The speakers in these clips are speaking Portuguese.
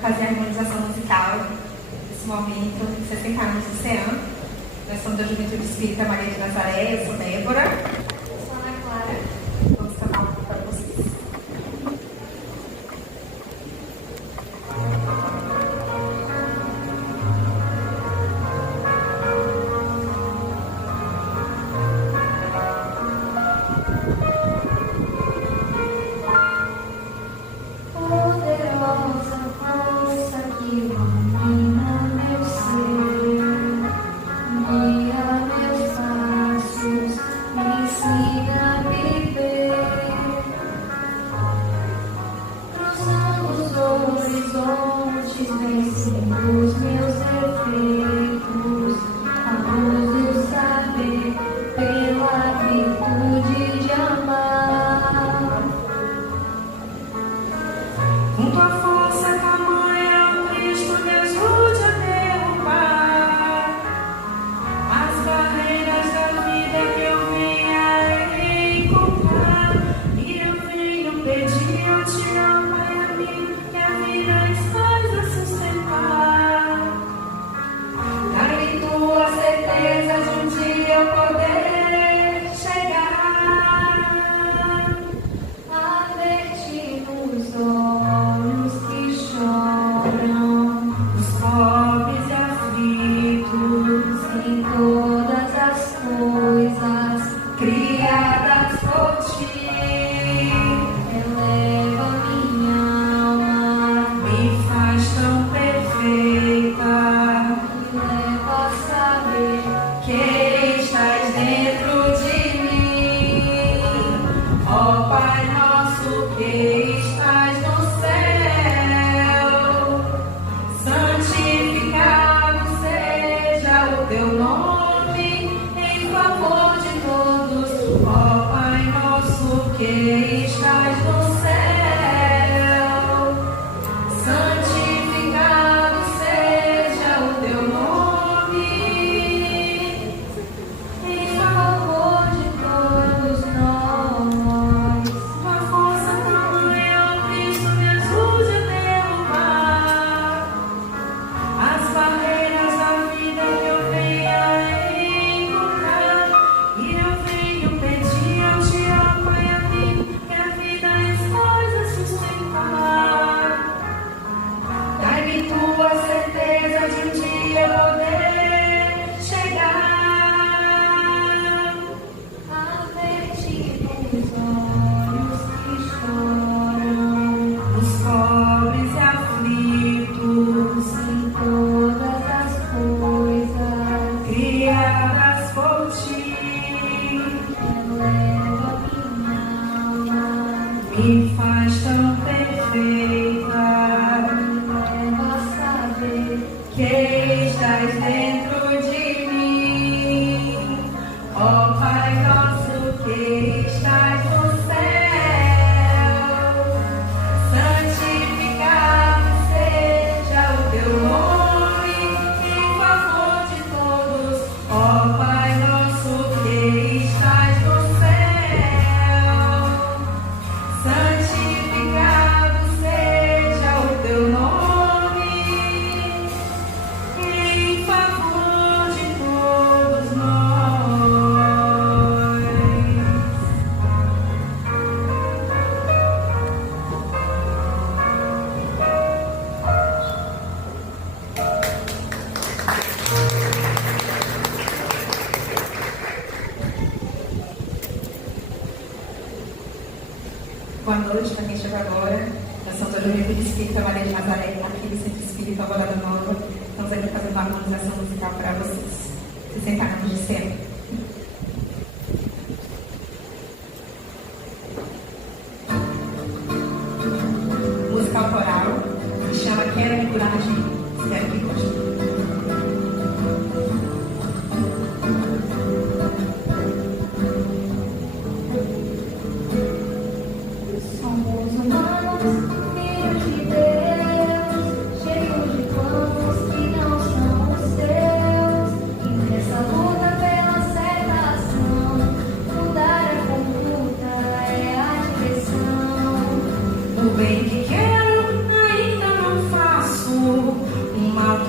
Fazer a harmonização musical nesse momento, 60 anos do CEAM. Nós somos da Juventude Espírita Maria de Nazaré, eu sou Débora. Eu sou Ana Clara. Vamos cantar um pouco para vocês. Boa noite para quem chegou agora. Nós somos da Juventude Espírita Maria de Nazaré, aqui do Centro Espírita Alvorada Nova. Estamos aqui fazendo uma harmonização musical para vocês. 60 anos de cena. Musical coral, que chama Quero Me Curar de Mim. Espero que gostem. Luta pela certa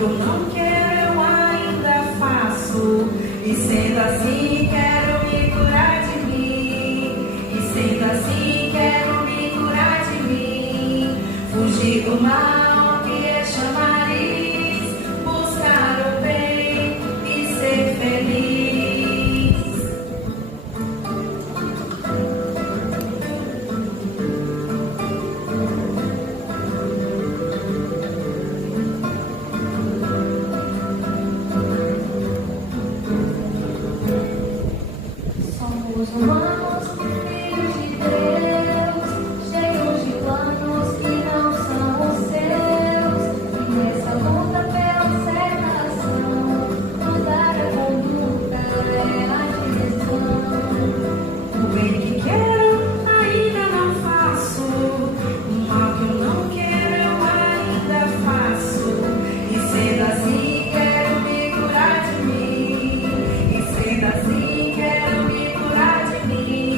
que eu não quero eu ainda faço, e sendo assim quero me curar de mim, e sendo assim quero me curar de mim, fugir do mal que é chamariz, buscar o bem e ser feliz. Somos humanos, filhos de Deus, cheios de planos que não são os seus. E nessa luta pela aceitação, mudar a conduta é a direção. O bem que quero ainda não faço, o mal que eu não quero eu ainda faço, e sendo assim quero me curar de mim, e sendo assim quero me curar de mim,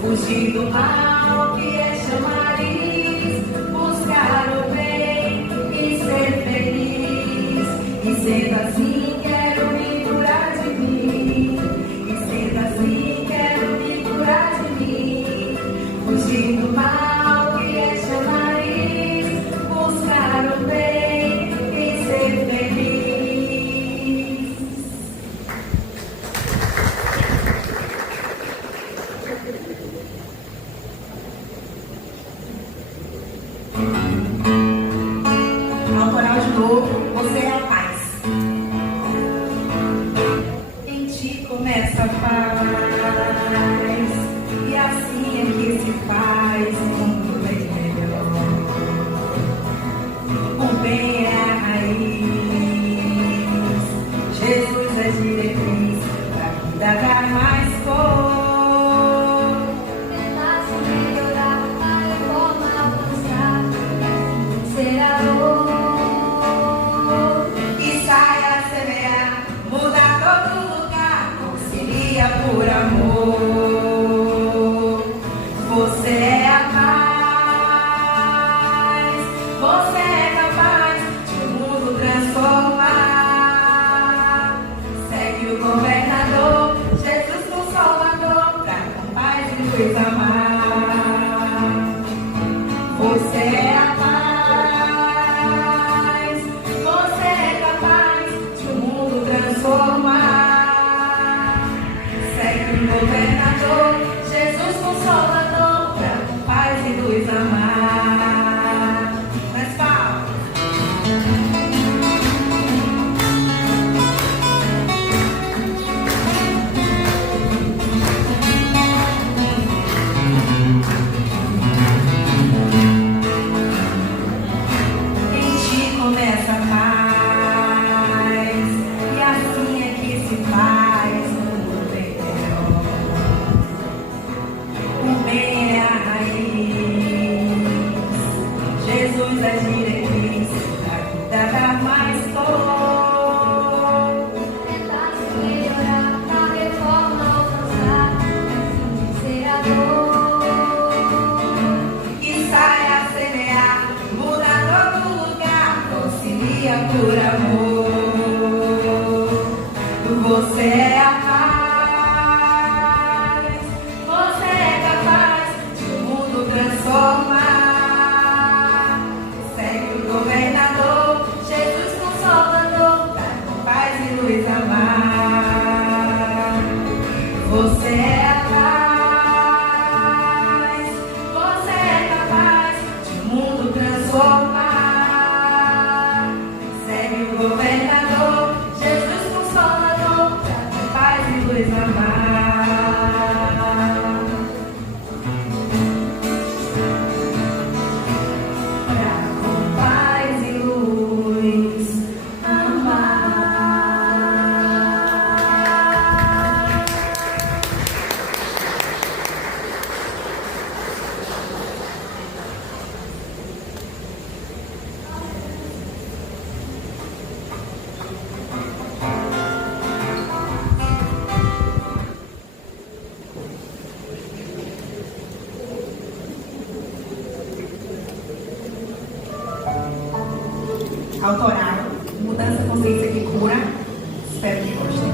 fugir do mal que é chamariz, buscar o bem e ser feliz, e sendo assim quero me curar de mim, e sendo assim quero me curar de mim, fugir do mal que é chamariz, buscar o bem e ser feliz. Autoral de novo, você é a paz. Em ti começa a paz, e assim é que se faz um mundo bem melhor. O bem é a raiz, Jesus é diretriz, pra vida dar mais cor. Tentar se melhorar, a reforma avançar, ser a dor. E sai a semear, muda todo lugar, concilia por amor. Você é a paz, você é capaz de o mundo transformar. Segue o governador, Jesus Consolador, pra com paz e luz amar. Você é a paz, você é capaz de o mundo transformar. Segue o governador, Jesus Consolador, pra com paz e luz amar. Mas fala. Em ti começa a paz, e assim é que se faz um mundo bem melhor. O bem é a raiz, Jesus é diretriz, pra vida dar mais cor. Tentar se melhorar, a reforma alcançar, assim ser a dor. E sai a semear, muda todo lugar, concilia por amor. Você é a paz, você é capaz de o mundo transformar. Segue o governador, Jesus Consolador, pra com paz e luz amar. Você é a paz, você é capaz de o mundo transformar. Segue o governador, Jesus Consolador, pra com paz e luz amar. Pra com paz e luz amar. Autoral, Mudança Consciência que Cura. Espero que gostem.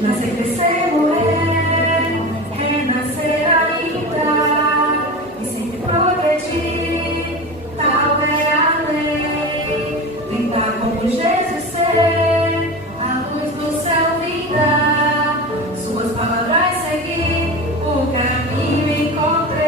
Nascer, crescer, morrer, renascer ainda e sempre progredir, tal é a lei. Tentar como Jesus ser, a luz do céu vinda, suas palavras seguir, o caminho encontrei.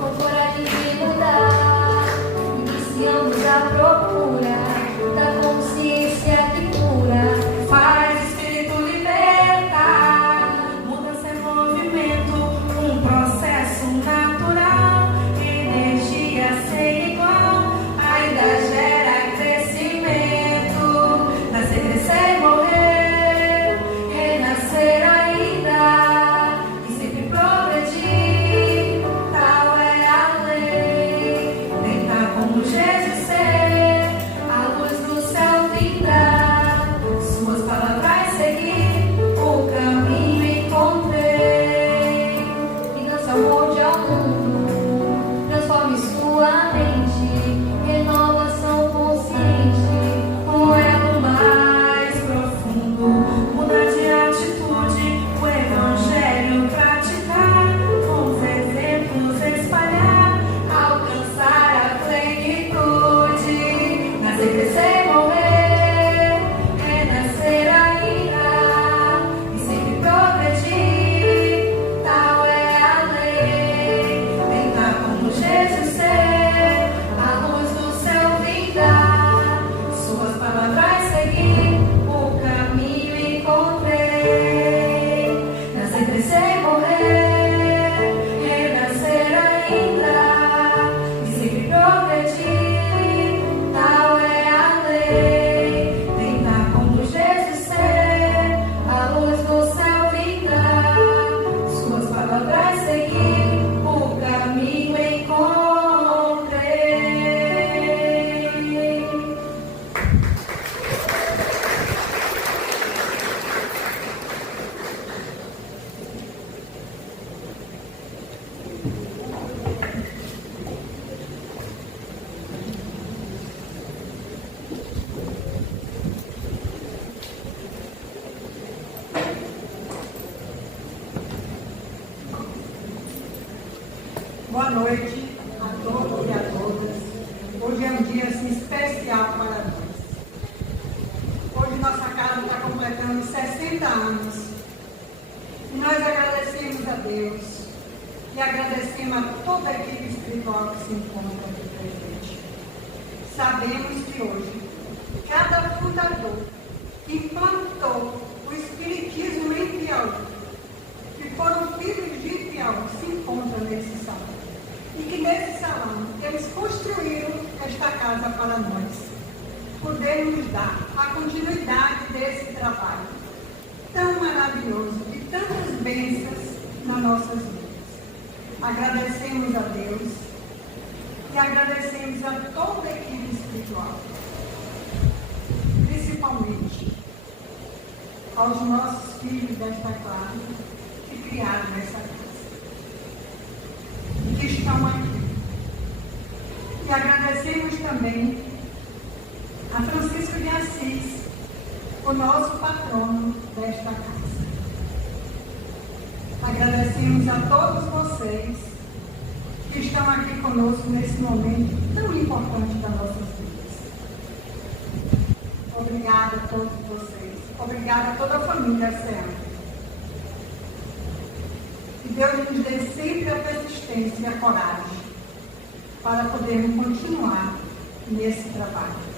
Com coragem de mudar, iniciamos a procura da consciência que cura. Faz espírito libertar, mudança é movimento, um processo natural, energia sem igual, ainda gera crescimento. Nascer, crescer, morrer, renascer ainda e sempre progredir, tal é a lei. Tentar como Jesus ser, a luz do céu vinda, suas palavras seguir, o caminho encontrei. E dança molde ao mundo, transforme sua mente, renovação consciente. Um elo mais profundo, muda de atitude, o evangelho praticar, com os exemplos espalhar, alcançar a plenitude. Nascer, crescer, morrer, renascer ainda e sempre progredir, tal é a lei. Tentar como Jesus ser, a luz do céu vinda, suas palavras seguir, o caminho encontrei. Nascer, crescer, morrer, renascer ainda e sempre progredir, tal é a lei. Tentar como Jesus ser, a luz do céu vinda, suas palavras seguir, o caminho encontrei. Boa noite a todos e a todas. Hoje é um dia assim, especial para nós. Hoje nossa casa está completando 60 anos. E nós agradecemos a Deus e agradecemos a toda a equipe espiritual que se encontra aqui presente. Sabemos que hoje cada fundador que implantou o Espiritismo em Piauí, que foram filhos de Piauí, se encontram nesse salão. E que nesse salão eles construíram esta casa para nós, podermos dar a continuidade desse trabalho tão maravilhoso e tantas bênçãos nas nossas vidas. Agradecemos a Deus e agradecemos a toda a equipe espiritual, principalmente aos nossos filhos desta casa que criaram essa casa, que estão aqui. E agradecemos também a Francisco de Assis, o nosso patrono desta casa. Agradecemos a todos vocês que estão aqui conosco nesse momento tão importante das nossas vidas. Obrigada a todos vocês. Obrigada a toda a família Seara. Que Deus nos dê sempre a persistência e a coragem para podermos continuar nesse trabalho.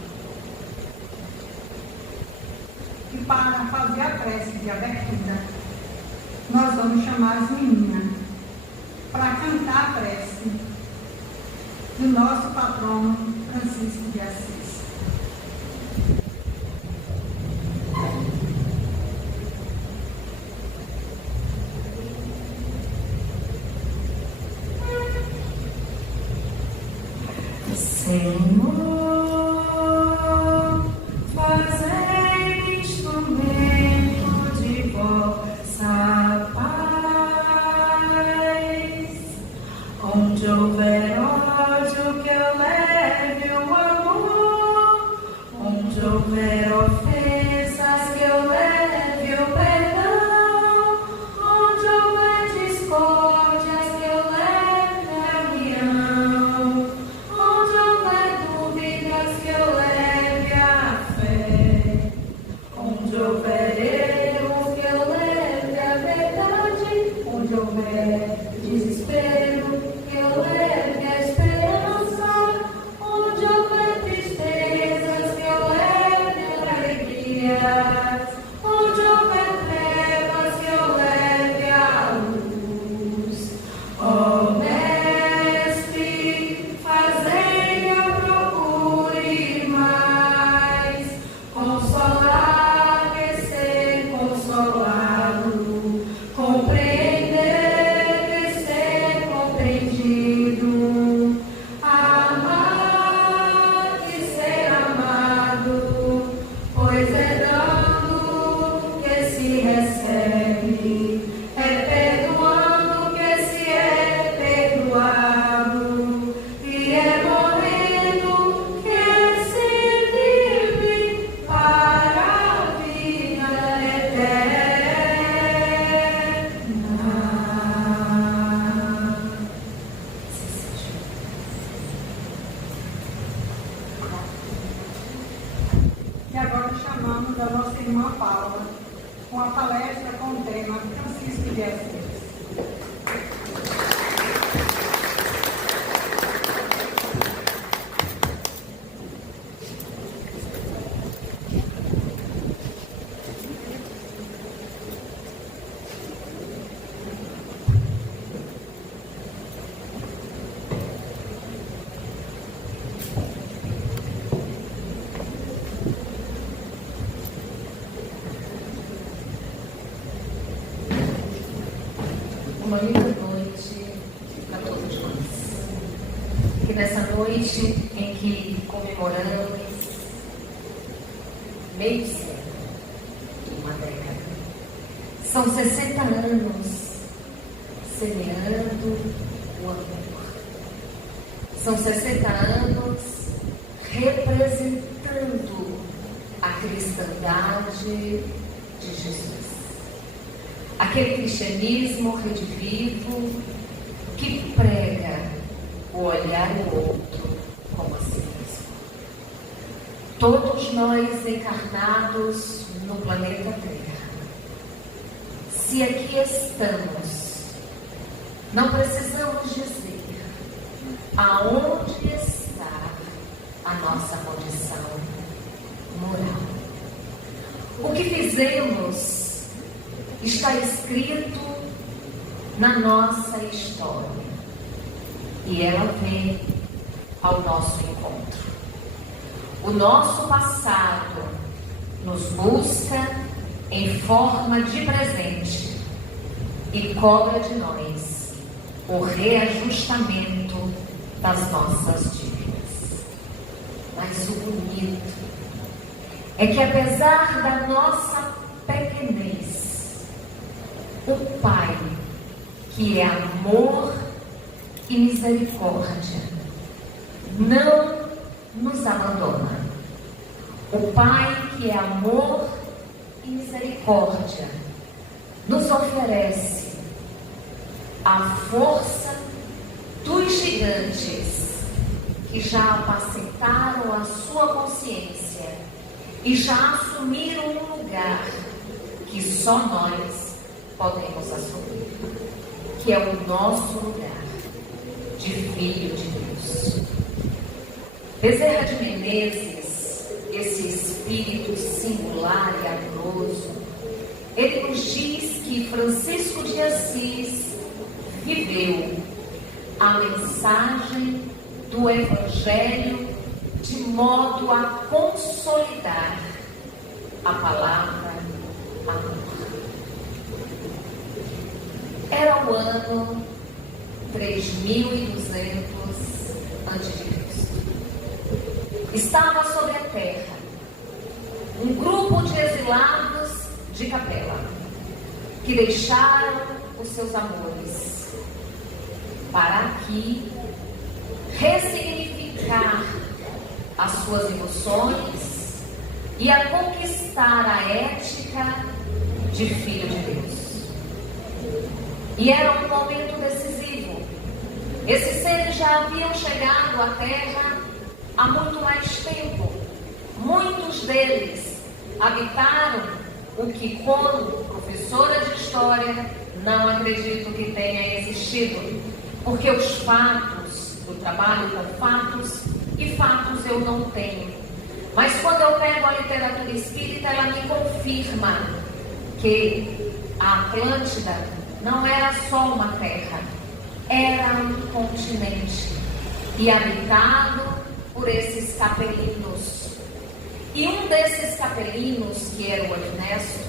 E para fazer a prece de abertura, nós vamos chamar as meninas para cantar a prece do nosso patrono Francisco de Assis. Senhor, aproximamos da nossa irmã Paula com a palestra com o tema Francisco de Assis. Uma linda noite para todos nós. Que nessa noite em que comemoramos meio século, uma década, são 60 anos semeando o amor. São 60 anos representando a cristandade de Jesus. Aquele cristianismo redivivo que prega o olhar o outro como a si mesmo. Todos nós encarnados no planeta Terra, se aqui estamos, não precisamos dizer aonde está a nossa condição moral. O que fizemos está escrito na nossa história e ela vem ao nosso encontro. O nosso passado nos busca em forma de presente e cobra de nós o reajustamento das nossas dívidas. Mas o bonito é que, apesar da nossa pequenez, o Pai, que é amor e misericórdia, não nos abandona. O Pai, que é amor e misericórdia, nos oferece a força dos gigantes que já apacentaram a sua consciência e já assumiram um lugar que só nós podemos assumir, que é o nosso lugar de filho de Deus. Bezerra de Menezes, esse espírito singular e amoroso, ele nos diz que Francisco de Assis viveu a mensagem do Evangelho de modo a consolidar a palavra amor. Era o ano 3200 a.C. Estava sobre a terra um grupo de exilados de Capela que deixaram os seus amores para aqui ressignificar as suas emoções e a conquistar a ética de filho de Deus. E era um momento decisivo. Esses seres já haviam chegado à Terra há muito mais tempo. Muitos deles habitaram o que, como professora de história, não acredito que tenha existido. Porque os fatos, eu trabalho com fatos, e fatos eu não tenho. Mas quando eu pego a literatura espírita, ela me confirma que a Atlântida não era só uma terra, era um continente e habitado por esses capelinos. E um desses capelinos, que era o Ernesto,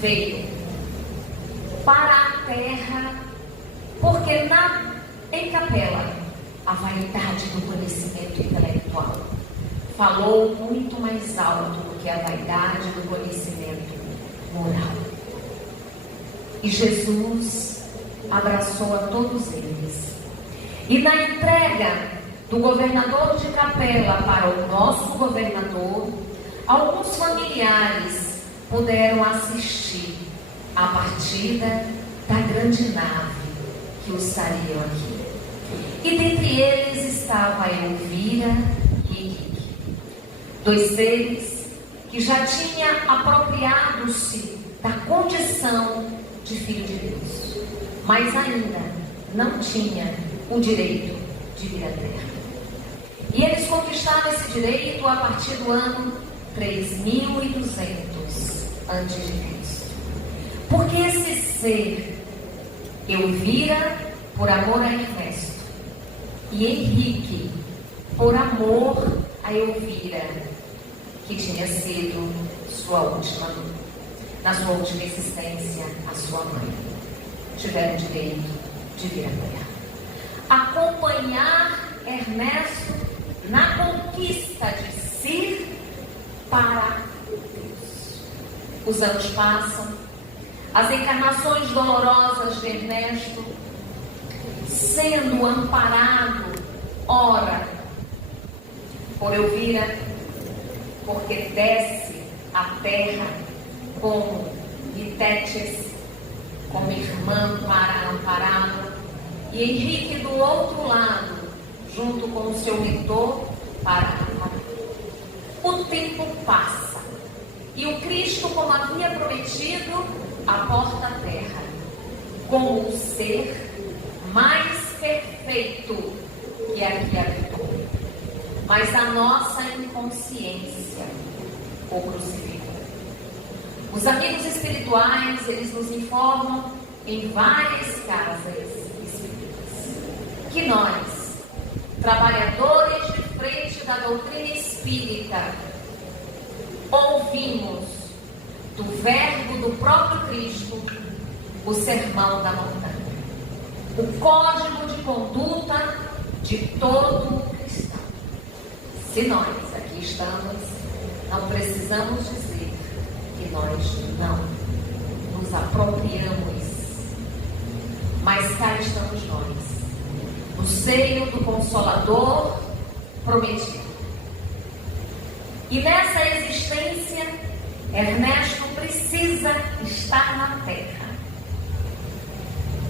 veio para a terra porque em Capela a vaidade do conhecimento intelectual falou muito mais alto do que a vaidade do conhecimento moral. E Jesus abraçou a todos eles. E na entrega do governador de Capela para o nosso governador, alguns familiares puderam assistir à partida da grande nave que os trariam aqui. E dentre eles estava Elvira e Henrique, dois seres que já tinha apropriado-se da condição de filho de Deus, mas ainda não tinha o direito de vir à terra. E eles conquistaram esse direito a partir do ano 3200 a.C. Porque esse ser, Elvira, por amor a Ernesto, e Henrique, por amor a Elvira, que tinha sido na sua última existência, a sua mãe, tiveram direito de vir à terra. Acompanhar Ernesto na conquista de Cir para Deus. Os anos passam, as encarnações dolorosas de Ernesto, sendo amparado, ora, por Elvira, porque desce a terra como Litétes, como irmã para ampará-lo, e Henrique do outro lado, junto com o seu mentor, para ampará-lo. O tempo passa, e o Cristo, como havia prometido, aporta a terra, como o ser mais perfeito que aqui habitou. Mas a nossa inconsciência o crucificou. Os amigos espirituais, eles nos informam em várias casas espíritas que nós, trabalhadores de frente da doutrina espírita, ouvimos do verbo do próprio Cristo o sermão da montanha, o código de conduta de todo cristão. Se nós aqui estamos, não precisamos dizer que nós não nos apropriamos, mas cá estamos nós, no seio do Consolador prometido. E nessa existência, Ernesto precisa estar na terra.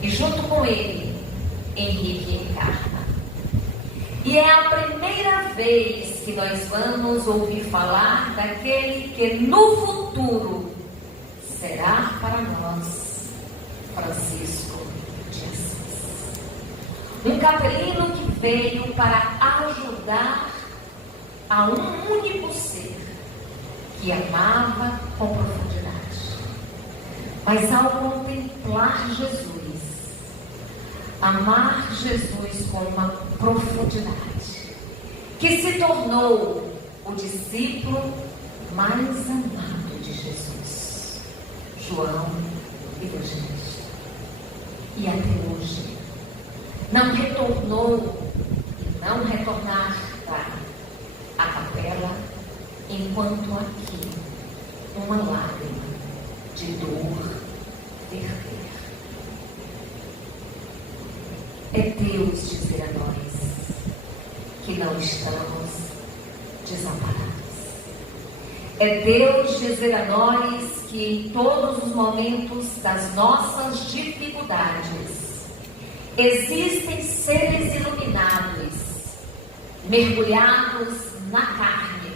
E junto com ele, Henrique encarna. E é a primeira vez que nós vamos ouvir falar daquele que no futuro será para nós Francisco de Assis. Um capelino que veio para ajudar a um único ser que amava com profundidade. Mas ao contemplar Jesus, amar Jesus com uma profundidade, que se tornou o discípulo mais amado de Jesus, João Evangelista. E até hoje não retornou e não retornará à capela enquanto aqui uma lágrima de dor verter. É Deus dizer a nós que não estamos desamparados. É Deus dizer a nós que em todos os momentos das nossas dificuldades existem seres iluminados, mergulhados na carne,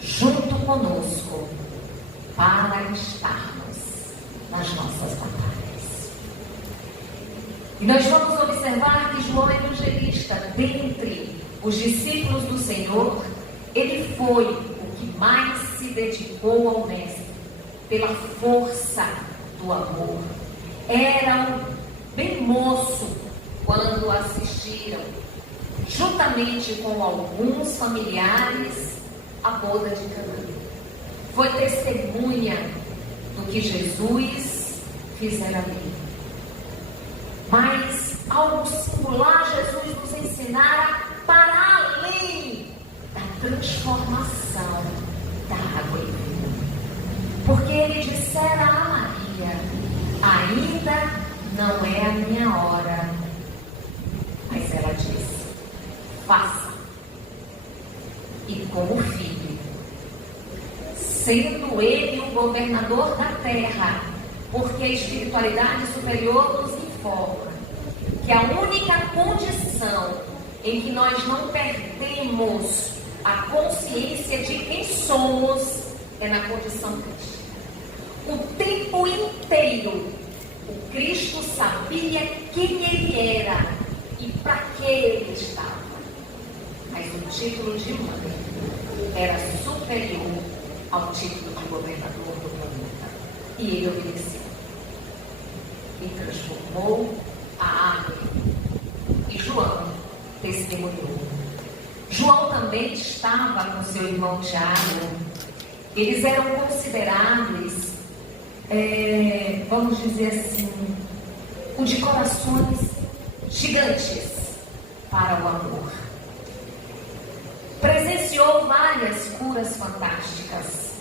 junto conosco, para estarmos nas nossas batalhas. E nós vamos observar que João Evangelista, dentre os discípulos do Senhor, ele foi o que mais se dedicou ao Mestre, pela força do amor. Era bem moço quando assistiram, juntamente com alguns familiares, a boda de Caná. Foi testemunha do que Jesus fizera ali. Mas algo singular Jesus nos ensinara para além da transformação da água em vinho. Porque ele dissera a Maria: ainda não é a minha hora. Mas ela disse: faça. E como filho, sendo ele o governador da terra, porque a espiritualidade superior nos informa que a única condição em que nós não perdemos a consciência de quem somos é na condição crística. O tempo inteiro, o Cristo sabia quem ele era e para que ele estava. Mas o título de mãe era superior ao título de governador do planeta. E ele obedeceu. E transformou a árvore. E João testemunhou. João também estava com seu irmão Tiago. Eles eram considerados, vamos dizer assim, o de corações gigantes para o amor. Presenciou várias curas fantásticas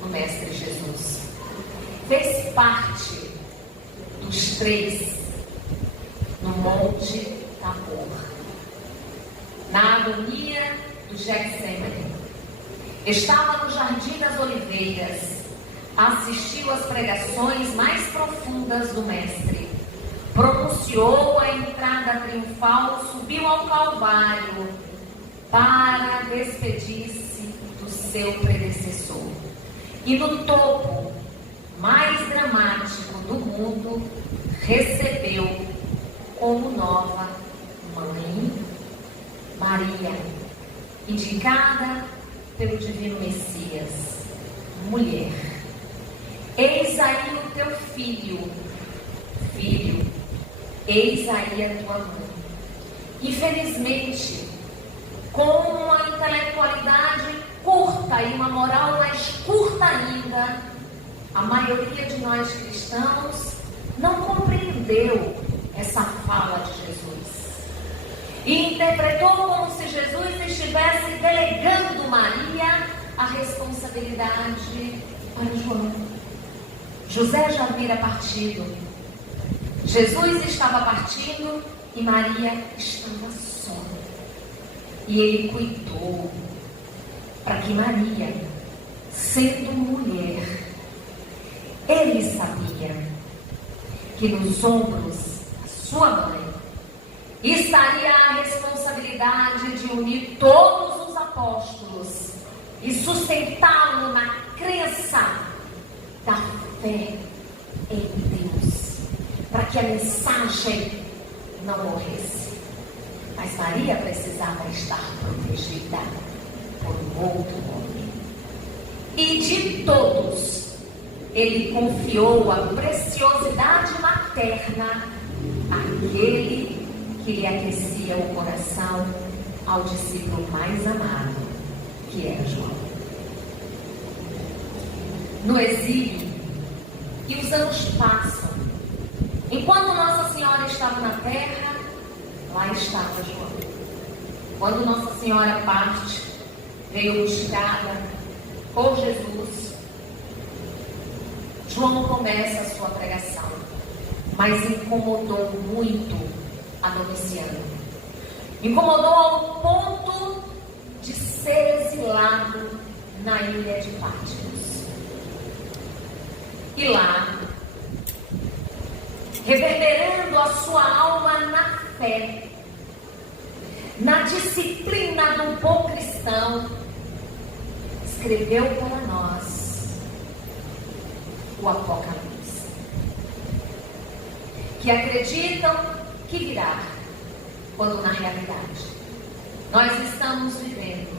no Mestre Jesus. Fez parte dos 3 no Monte Tabor, na agonia do Getsemane. Estava no Jardim das Oliveiras, assistiu às pregações mais profundas do Mestre, pronunciou a entrada triunfal, subiu ao Calvário para despedir-se do seu predecessor. E no topo mais dramático do mundo, recebeu como nova mãe Maria, indicada pelo Divino Messias. Mulher, eis aí o teu filho. Filho, eis aí a tua mãe. Infelizmente, com uma intelectualidade curta e uma moral mais curta ainda, a maioria de nós cristãos não compreendeu essa fala de Jesus e interpretou como se Jesus estivesse delegando Maria a responsabilidade para João. José já havia partido, Jesus estava partindo e Maria estava só. E ele cuidou para que Maria, sendo mulher, ele sabia que nos ombros da sua mãe estaria a responsabilidade de unir todos os apóstolos e sustentá-lo na crença da fé em Deus, para que a mensagem não morresse. Mas Maria precisava estar protegida por um outro homem. E de todos, ele confiou a preciosidade materna àquele que lhe aquecia o coração, ao discípulo mais amado, que era João. No exílio, e os anos passam, enquanto Nossa Senhora estava na terra, lá estava João. Quando Nossa Senhora parte, veio buscá-la por Jesus, João começa a sua pregação, mas incomodou muito a Domiciano. Incomodou ao ponto de ser exilado na ilha de Patmos. E lá, reverberando a sua alma na fé, na disciplina do bom cristão, escreveu para nós o Apocalipse, que acreditam que virá, quando na realidade nós estamos vivendo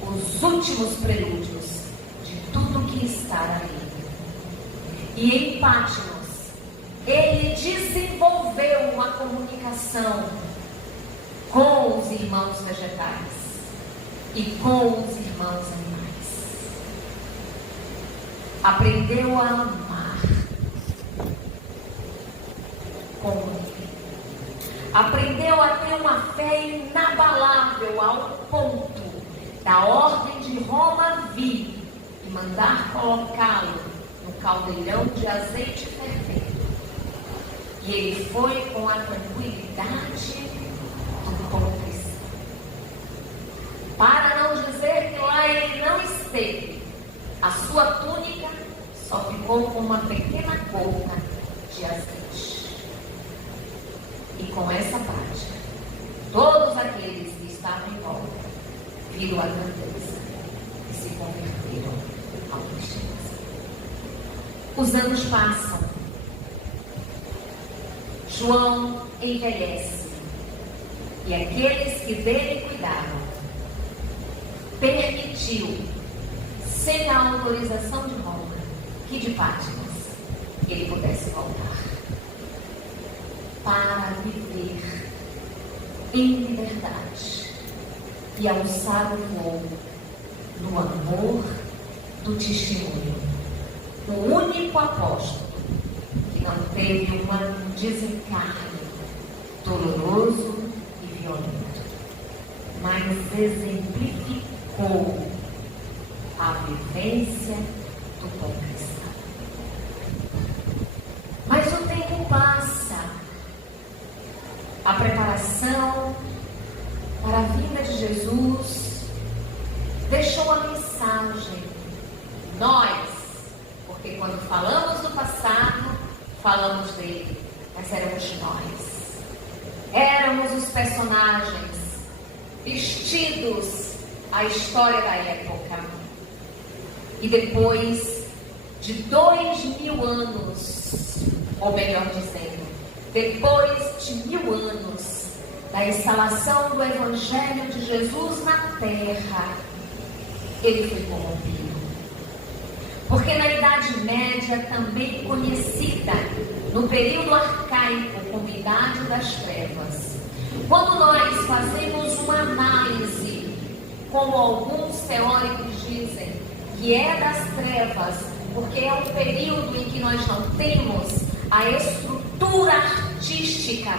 os últimos prelúdios de tudo que está ali. E em Patmos, ele desenvolveu uma comunicação com os irmãos vegetais e com os irmãos animais. Aprendeu a amar como ele. Aprendeu a ter uma fé inabalável ao ponto da ordem de Roma vir e mandar colocá-lo no caldeirão de azeite fervendo. E ele foi com a tranquilidade do bom cristão. Para não dizer que lá ele não esteve, a sua túnica só ficou com uma pequena gota de azeite. E com essa prática, todos aqueles que estavam em volta viram a grandeza e se converteram autoestimação. Os anos passam. João envelhece. E aqueles que dele cuidaram, permitiu, sem a autorização de Roma, que de Patmos ele pudesse voltar para viver em liberdade e alçar o voo no amor do testemunho. O único apóstolo que não teve um desencarne doloroso e violento, mas exemplificou a vivência do bom cristão. Mas o tempo passa, a preparação para a vinda de Jesus deixou a mensagem. Nós, porque quando falamos do passado, falamos dele, mas éramos nós. Éramos os personagens vestidos à história da época. E depois de 2000 anos, ou melhor dizendo, depois de 1000 anos da instalação do Evangelho de Jesus na Terra, ele foi corrompido. Porque na Idade Média, também conhecida no período arcaico como Idade das Trevas, quando nós fazemos uma análise, como alguns teóricos dizem, que é das trevas, porque é um período em que nós não temos a estrutura artística,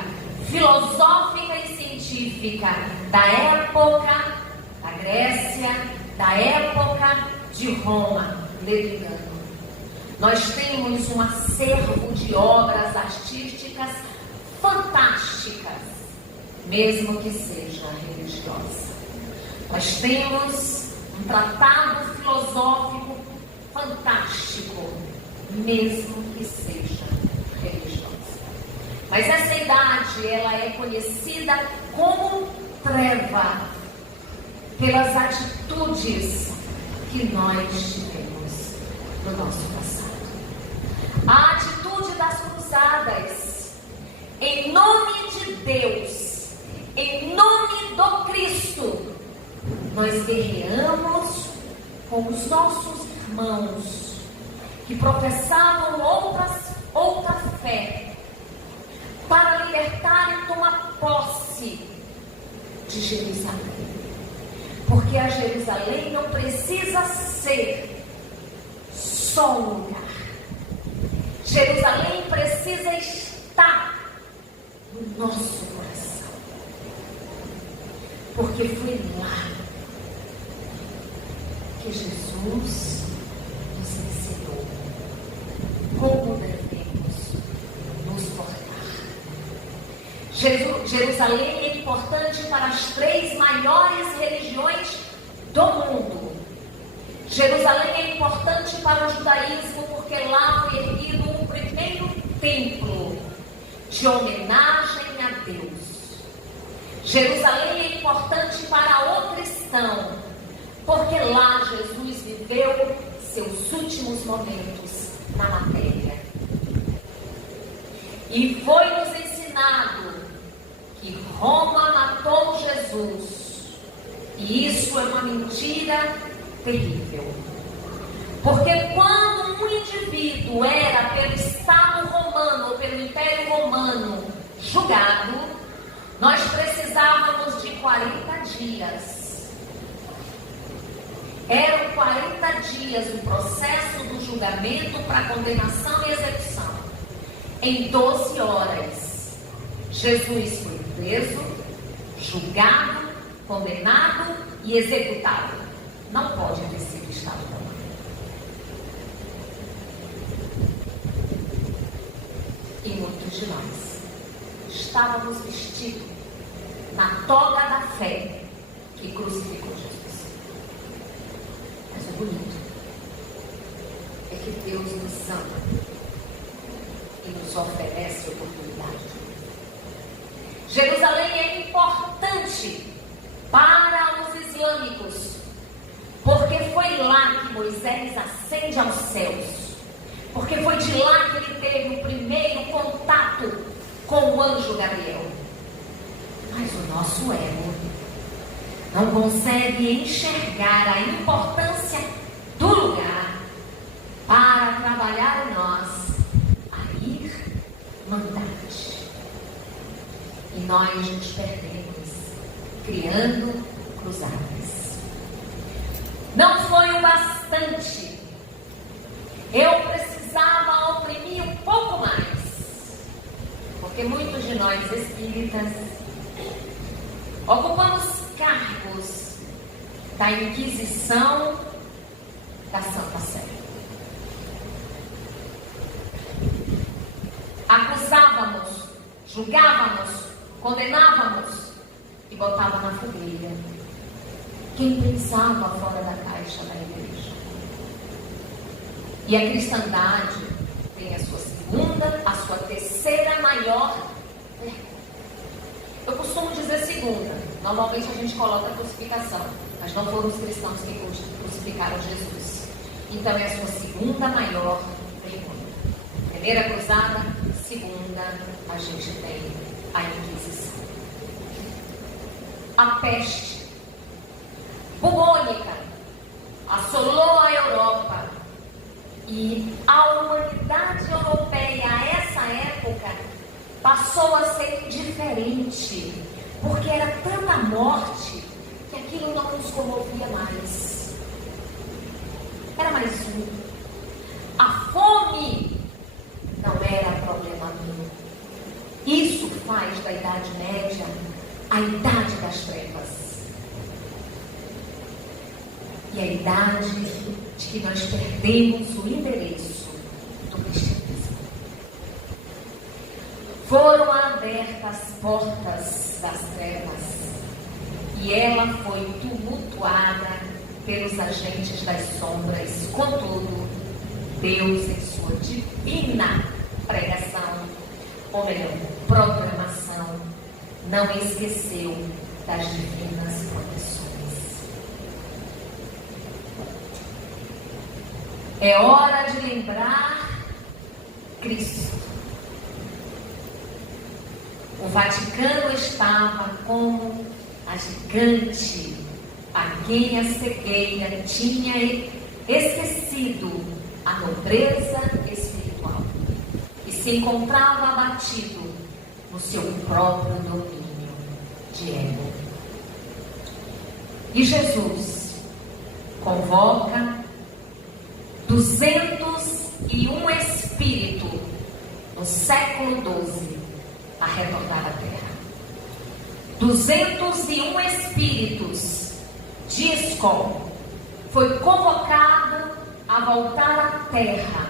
filosófica e científica da época da Grécia, da época de Roma, lembrando. Nós temos um acervo de obras artísticas fantásticas, mesmo que seja religiosa. Nós temos um tratado filosófico fantástico, mesmo que seja religiosa. Mas essa idade, ela é conhecida como treva, pelas atitudes que nós tivemos no nosso passado. A atitude das cruzadas, em nome de Deus, em nome do Cristo, nós guerreamos com os nossos irmãos que professavam outra fé, para libertar e tomar posse de Jerusalém. Porque a Jerusalém não precisa ser só um lugar. Jerusalém precisa estar no nosso coração. Porque foi lá que Jesus nos ensinou como devemos nos portar. Jerusalém é importante para as 3 maiores religiões do mundo. Jerusalém é importante para o judaísmo porque lá foi erguido o primeiro templo de homenagem a Deus. Jerusalém é importante para o cristão porque lá Jesus viveu seus últimos momentos na matéria. E foi nos ensinado que Roma matou Jesus. E isso é uma mentira terrível. Porque quando um indivíduo era pelo Estado romano ou pelo Império Romano julgado, nós precisávamos de 40 dias. Eram 40 dias o processo do julgamento para condenação e execução. Em 12 horas, Jesus foi preso, julgado, condenado e executado. Não pode ter sido Estado romano. E muitos de nós estávamos vestidos na toga da fé que crucificou Jesus. Mas o bonito é que Deus nos ama e nos oferece oportunidade. Jerusalém é importante para os islâmicos, porque foi lá lá que Moisés ascende aos céus, porque foi de lá que ele teve o primeiro contato com o anjo Gabriel. Mas o nosso ego não consegue enxergar a importância do lugar para trabalhar em nós a irmandade. E nós nos perdemos criando cruzadas. Não foi o bastante. Eu precisava oprimir um pouco mais, porque muitos de nós espíritas ocupamos cargos da Inquisição da Santa Sé. Acusávamos, julgávamos, condenávamos e botava na fogueira quem pensava fora da caixa da igreja. E a cristandade tem a sua segunda, a sua terceira maior vergonha. Eu costumo dizer segunda. Normalmente a gente coloca a crucificação, mas não foram os cristãos que crucificaram Jesus. Então é a sua segunda maior vergonha. Primeira cruzada, segunda, a gente tem a Inquisição. A peste bubônica assolou a Europa e a humanidade europeia a essa época passou a ser indiferente, porque era tanta morte que aquilo não nos comovia mais. Era mais um. A fome não era problema meu. Isso faz da Idade Média a Idade das Trevas. E a idade de que nós perdemos o endereço do cristianismo. Foram abertas portas das trevas e ela foi tumultuada pelos agentes das sombras. Contudo, Deus, em sua divina pregação, ou melhor, programação, não esqueceu das divinas promissões. É hora de lembrar Cristo. O Vaticano estava como a gigante a quem a cegueira tinha esquecido a nobreza espiritual e se encontrava abatido no seu próprio domínio de ego. E Jesus convoca 201 espíritos no século XII a retornar à Terra. 201 espíritos de Escol foi convocado a voltar à Terra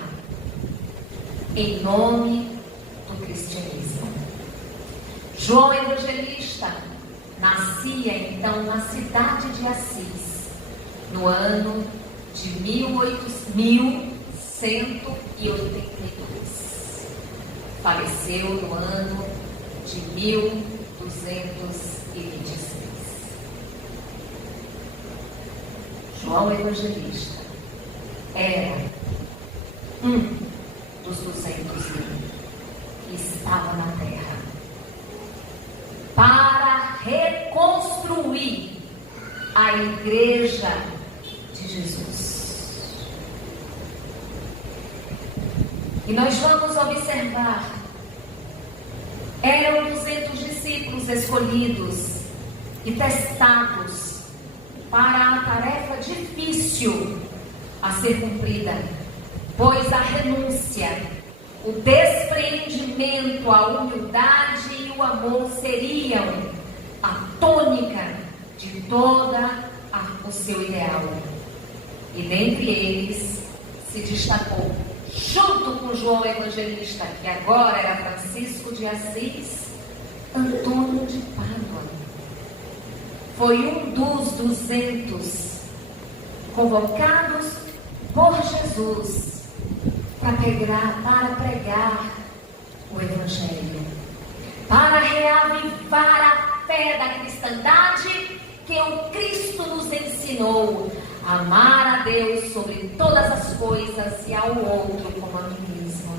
em nome do cristianismo. João Evangelista nascia então na cidade de Assis no ano de 1182. Faleceu no ano de 1226. João Evangelista era um dos 201 que estava na terra para reconstruir a igreja de Jesus. E nós vamos observar, eram 200 discípulos escolhidos e testados para a tarefa difícil a ser cumprida, pois a renúncia, o despreendimento, a humildade e o amor seriam a tônica de toda o seu ideal. E dentre eles se destacou, junto com João Evangelista, que agora era Francisco de Assis, Antônio de Pádua. Foi um dos 200 convocados por Jesus para pregar o Evangelho, para reavivar a fé da cristandade que o Cristo nos ensinou Amar a Deus sobre todas as coisas e ao outro como a mim mesmo.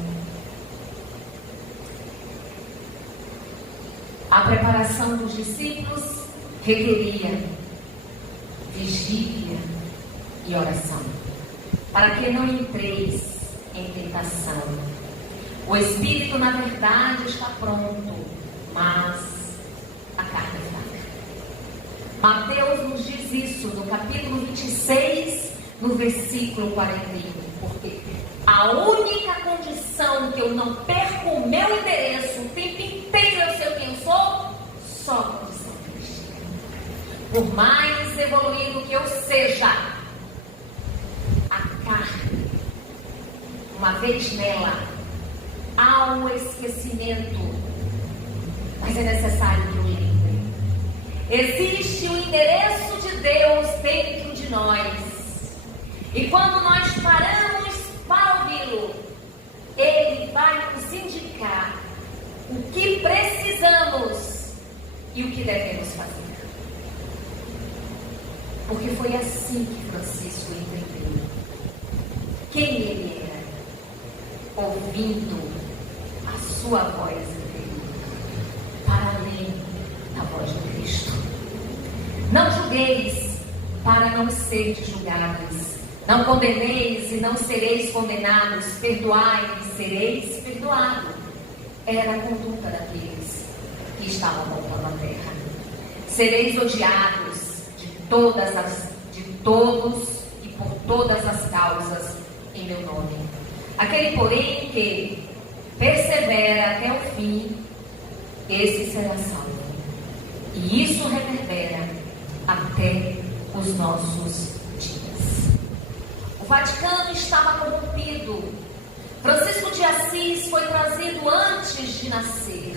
A preparação dos discípulos requeria vigília e oração, para que não entreis em tentação. O espírito, na verdade, está pronto, mas a carne é fraca. Mateus nos diz isso no capítulo 26, no versículo 41. Porque a única condição que eu não perco o meu interesse o tempo inteiro, eu sei quem eu sou, só a condição cristiana. Por mais evoluído que eu seja, a carne, uma vez nela, há um esquecimento, mas é necessário que eu lembre. Existe o endereço de Deus dentro de nós, e quando nós paramos para ouvi-lo, Ele vai nos indicar o que precisamos e o que devemos fazer. Porque foi assim que Francisco entendeu quem ele era, ouvindo a sua voz interior, para além da voz de Cristo. Não julgueis para não seres julgados. Não condeneis e não sereis condenados. Perdoai e sereis perdoados. Era a conduta daqueles que estavam voltando à terra. Sereis odiados de todos e por todas as causas em meu nome. Aquele, porém, que persevera até o fim, esse será salvo. E isso reverbera até os nossos dias. O Vaticano estava corrompido. Francisco de Assis foi trazido antes de nascer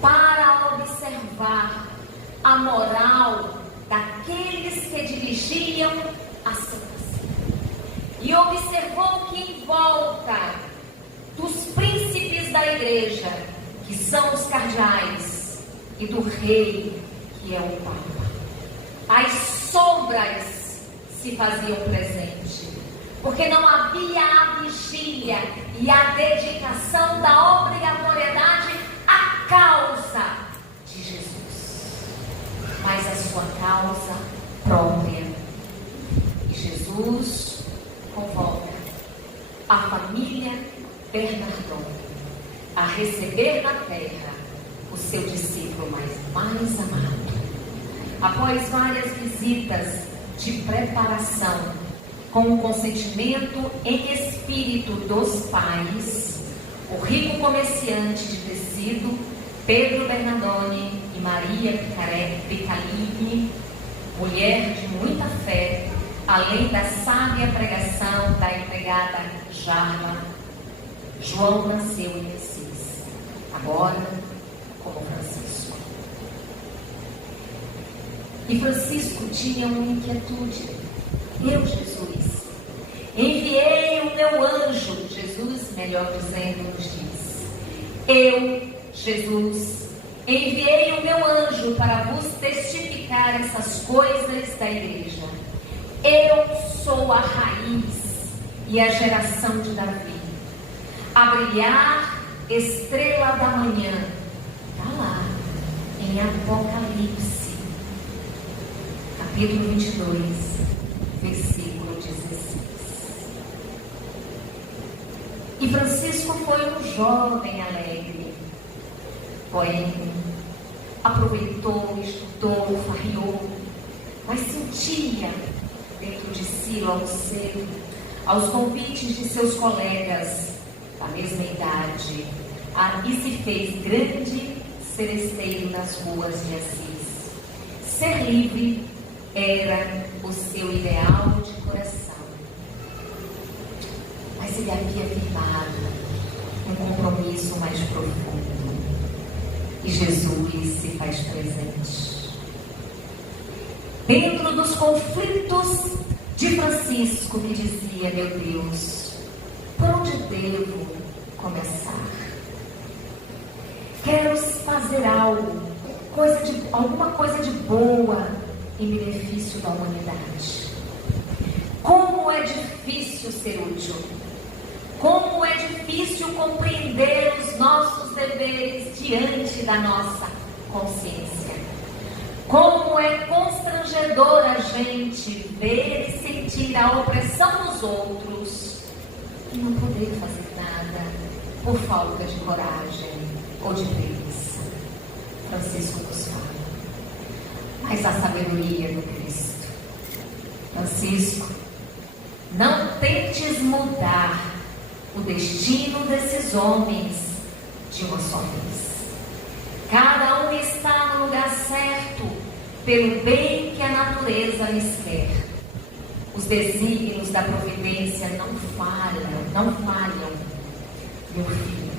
para observar a moral daqueles que dirigiam a Santa Sé. E observou que em volta dos príncipes da igreja, que são os cardeais, e do rei, que é o Papa, as sombras se faziam presente, porque não havia a vigília e a dedicação da obrigatoriedade à causa de Jesus, mas a sua causa própria. E Jesus convoca a família Bernardon a receber na terra o seu discípulo mais amado. Após várias visitas de preparação, com o consentimento em espírito dos pais, o rico comerciante de tecido Pedro Bernardone e Maria Picalini, mulher de muita fé, além da sábia pregação da empregada Jarma, João nasceu em Assis, agora como Francisco. E Francisco tinha uma inquietude. Eu, Jesus, enviei o meu anjo, Jesus, melhor dizendo, nos diz. Eu, Jesus, enviei o meu anjo para vos testificar essas coisas da igreja. Eu sou a raiz e a geração de Davi, a brilhar estrela da manhã. Está lá, em Apocalipse, capítulo 22, versículo 16. E Francisco foi um jovem alegre, poema, aproveitou, estudou, farriou, mas sentia dentro de si, logo cedo, aos convites de seus colegas da mesma idade, e se fez grande seresteiro nas ruas de Assis. Ser livre era o seu ideal de coração, mas ele havia firmado um compromisso mais profundo, e Jesus se faz presente. Dentro dos conflitos de Francisco, que dizia: meu Deus, por onde devo começar? Quero fazer alguma coisa de boa em benefício da humanidade. Como é difícil ser útil. Como é difícil compreender os nossos deveres diante da nossa consciência. Como é constrangedor a gente ver e sentir a opressão dos outros e não poder fazer nada por falta de coragem ou de preguiça. Francisco nos fala. Mas a sabedoria do Cristo. Francisco, não tentes mudar o destino desses homens de uma só vez. Cada um está no lugar certo, pelo bem que a natureza lhes quer. Os desígnios da providência não falham, meu filho.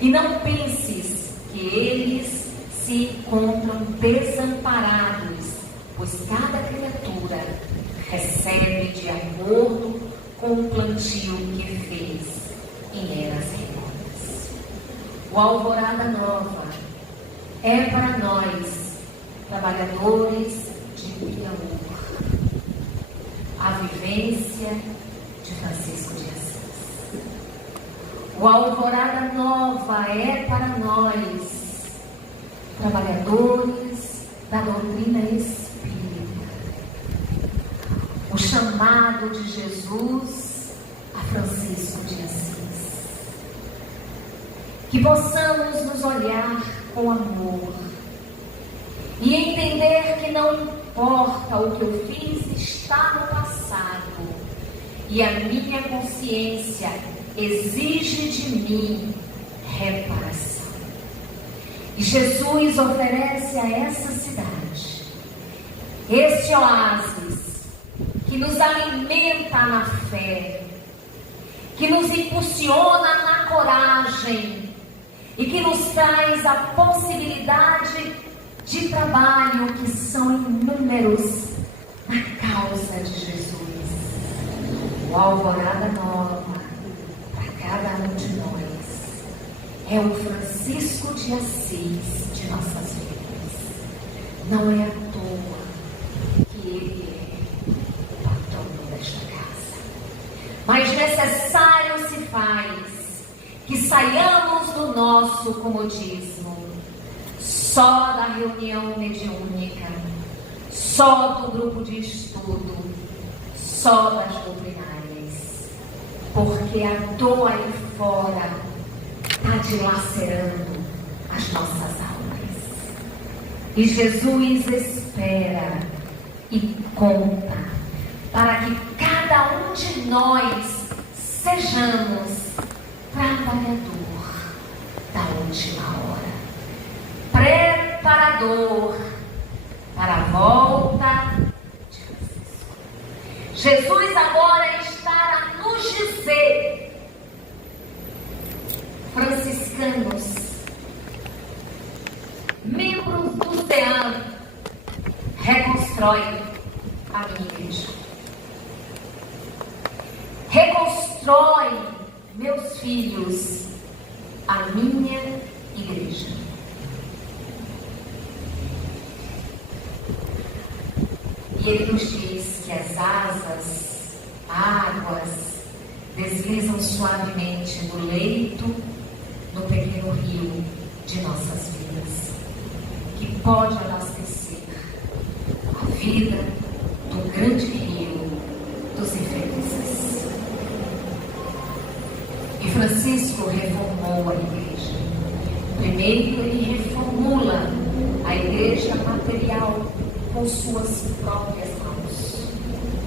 E não penses que eles se encontram desamparados, pois cada criatura recebe de acordo com o plantio que fez em eras remotas. O Alvorada Nova é para nós, trabalhadores de Piauí, a vivência de Francisco de Assis. O Alvorada Nova é para nós, trabalhadores da doutrina espírita, o chamado de Jesus a Francisco de Assis. Que possamos nos olhar com amor e entender que não importa o que eu fiz está no passado e a minha consciência exige de mim reparação. E Jesus oferece a essa cidade esse oásis que nos alimenta na fé, que nos impulsiona na coragem e que nos traz a possibilidade de trabalho que são inúmeros na causa de Jesus. O Alvorada Nova para cada um de nós é o Francisco de Assis de nossas vidas. Não é à toa que ele é o patrono desta casa. Mas necessário se faz que saiamos do nosso comodismo, só da reunião mediúnica, só do grupo de estudo, só das doutrinárias, porque a dor aí fora está dilacerando as nossas almas. E Jesus espera e conta para que cada um de nós sejamos trabalhador da última hora, preparador para a volta de Francisco. Jesus agora está a nos dizer: franciscanos, membros do CEAM, reconstrói a minha igreja. Reconstrói, meus filhos, a minha igreja. E ele nos diz que as asas, águas, deslizam suavemente no leito, no pequeno rio de nossas vidas, que pode abastecer a vida do grande rio dos infelizes. E Francisco reformou a igreja. Primeiro ele reformula a igreja material com suas próprias mãos,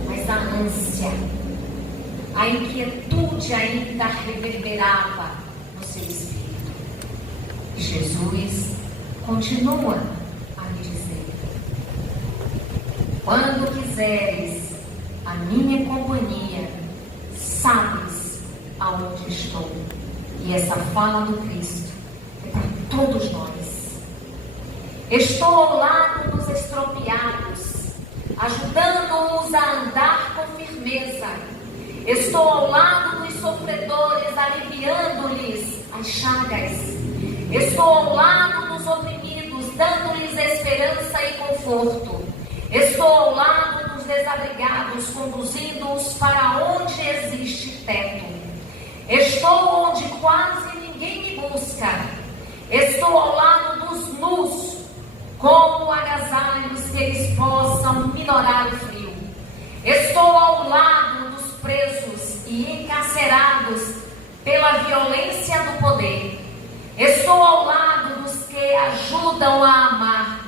mas a ânsia, a inquietude ainda reverberava no seu espírito. E Jesus continua a me dizer: quando quiseres a minha companhia, sabes aonde estou. E essa fala do Cristo é para todos nós. Estou ao lado dos estropiados, ajudando-os a andar com firmeza. Estou ao lado dos sofredores, aliviando-lhes as chagas. Estou ao lado dos oprimidos, dando-lhes esperança e conforto. Estou ao lado dos desabrigados, conduzindo-os para onde existe teto. Estou onde quase ninguém me busca. Estou ao lado dos nus, como agasalhos que eles possam minorar o frio. Estou ao lado dos presos e encarcerados pela violência do poder. Estou ao lado dos que ajudam a amar.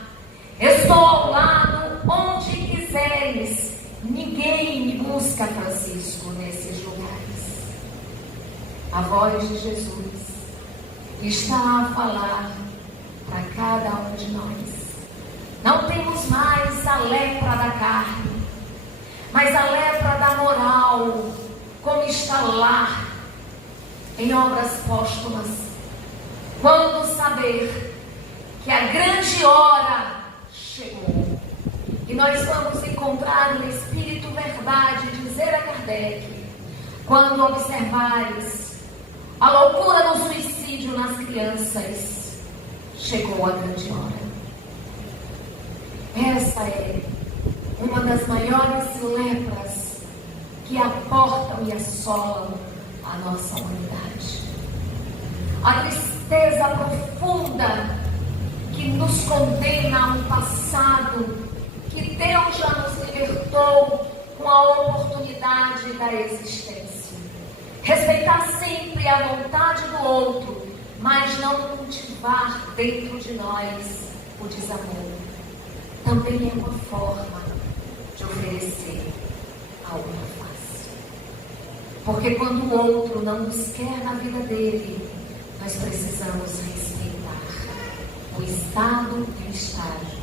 Estou ao lado onde quiseres. Ninguém me busca, Francisco, nesses lugares. A voz de Jesus está a falar para cada um de nós. Não temos mais a lepra da carne, mas a lepra da moral, como está lá em Obras Póstumas. Quando saber que a grande hora chegou, e nós vamos encontrar no Espírito Verdade dizer a Kardec, quando observares a loucura do suicídio nas crianças, chegou a grande hora. Essa é uma das maiores lepras que aportam e assolam a nossa humanidade. A tristeza profunda que nos condena a um passado que Deus já nos libertou com a oportunidade da existência. Respeitar sempre a vontade do outro, mas não cultivar dentro de nós o desamor. Também é uma forma de oferecer a outra face. Porque quando o outro não nos quer na vida dele, nós precisamos respeitar o estado e o estágio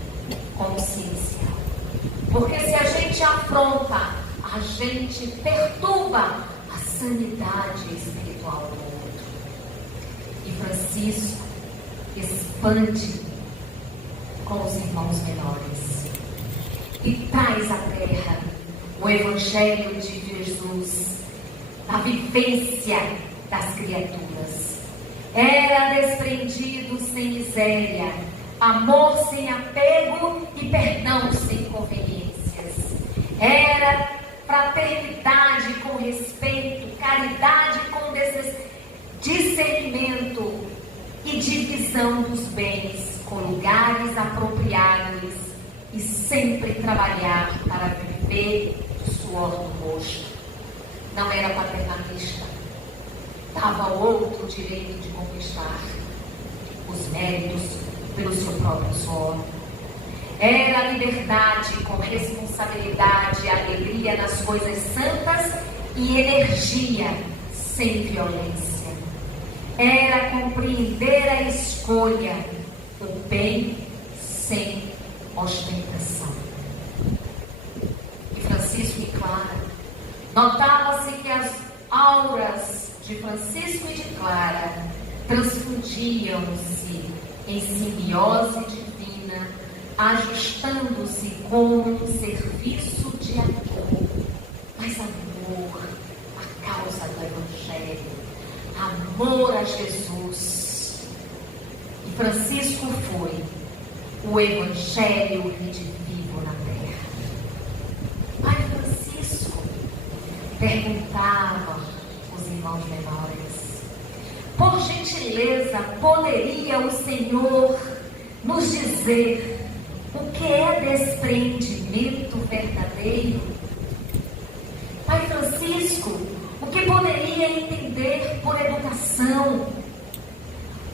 consciencial. Porque se a gente afronta, a gente perturba a sanidade espiritual do outro. E Francisco expande com os irmãos menores e traz à terra o Evangelho de Jesus, a vivência das criaturas. Era desprendido sem miséria, amor sem apego e perdão sem conveniências. Era fraternidade com respeito, caridade com discernimento e divisão dos bens com lugares apropriados e sempre trabalhar para viver do suor do rosto. Não era paternalista. Dava ao outro o direito de conquistar os méritos pelo seu próprio suor. Era liberdade com responsabilidade, alegria nas coisas santas e energia sem violência. Era compreender a escolha, o bem sem ostentação. E Francisco e Clara, notava-se que as auras de Francisco e de Clara transfundiam-se em simbiose divina, ajustando-se como um serviço de amor. Mas amor, a causa do Evangelho, amor a Jesus. E Francisco foi o Evangelho redivivo na terra. Pai Francisco, perguntavam os irmãos menores, por gentileza, poderia o Senhor nos dizer o que é desprendimento verdadeiro? Pai Francisco, o que poderia entender por educação?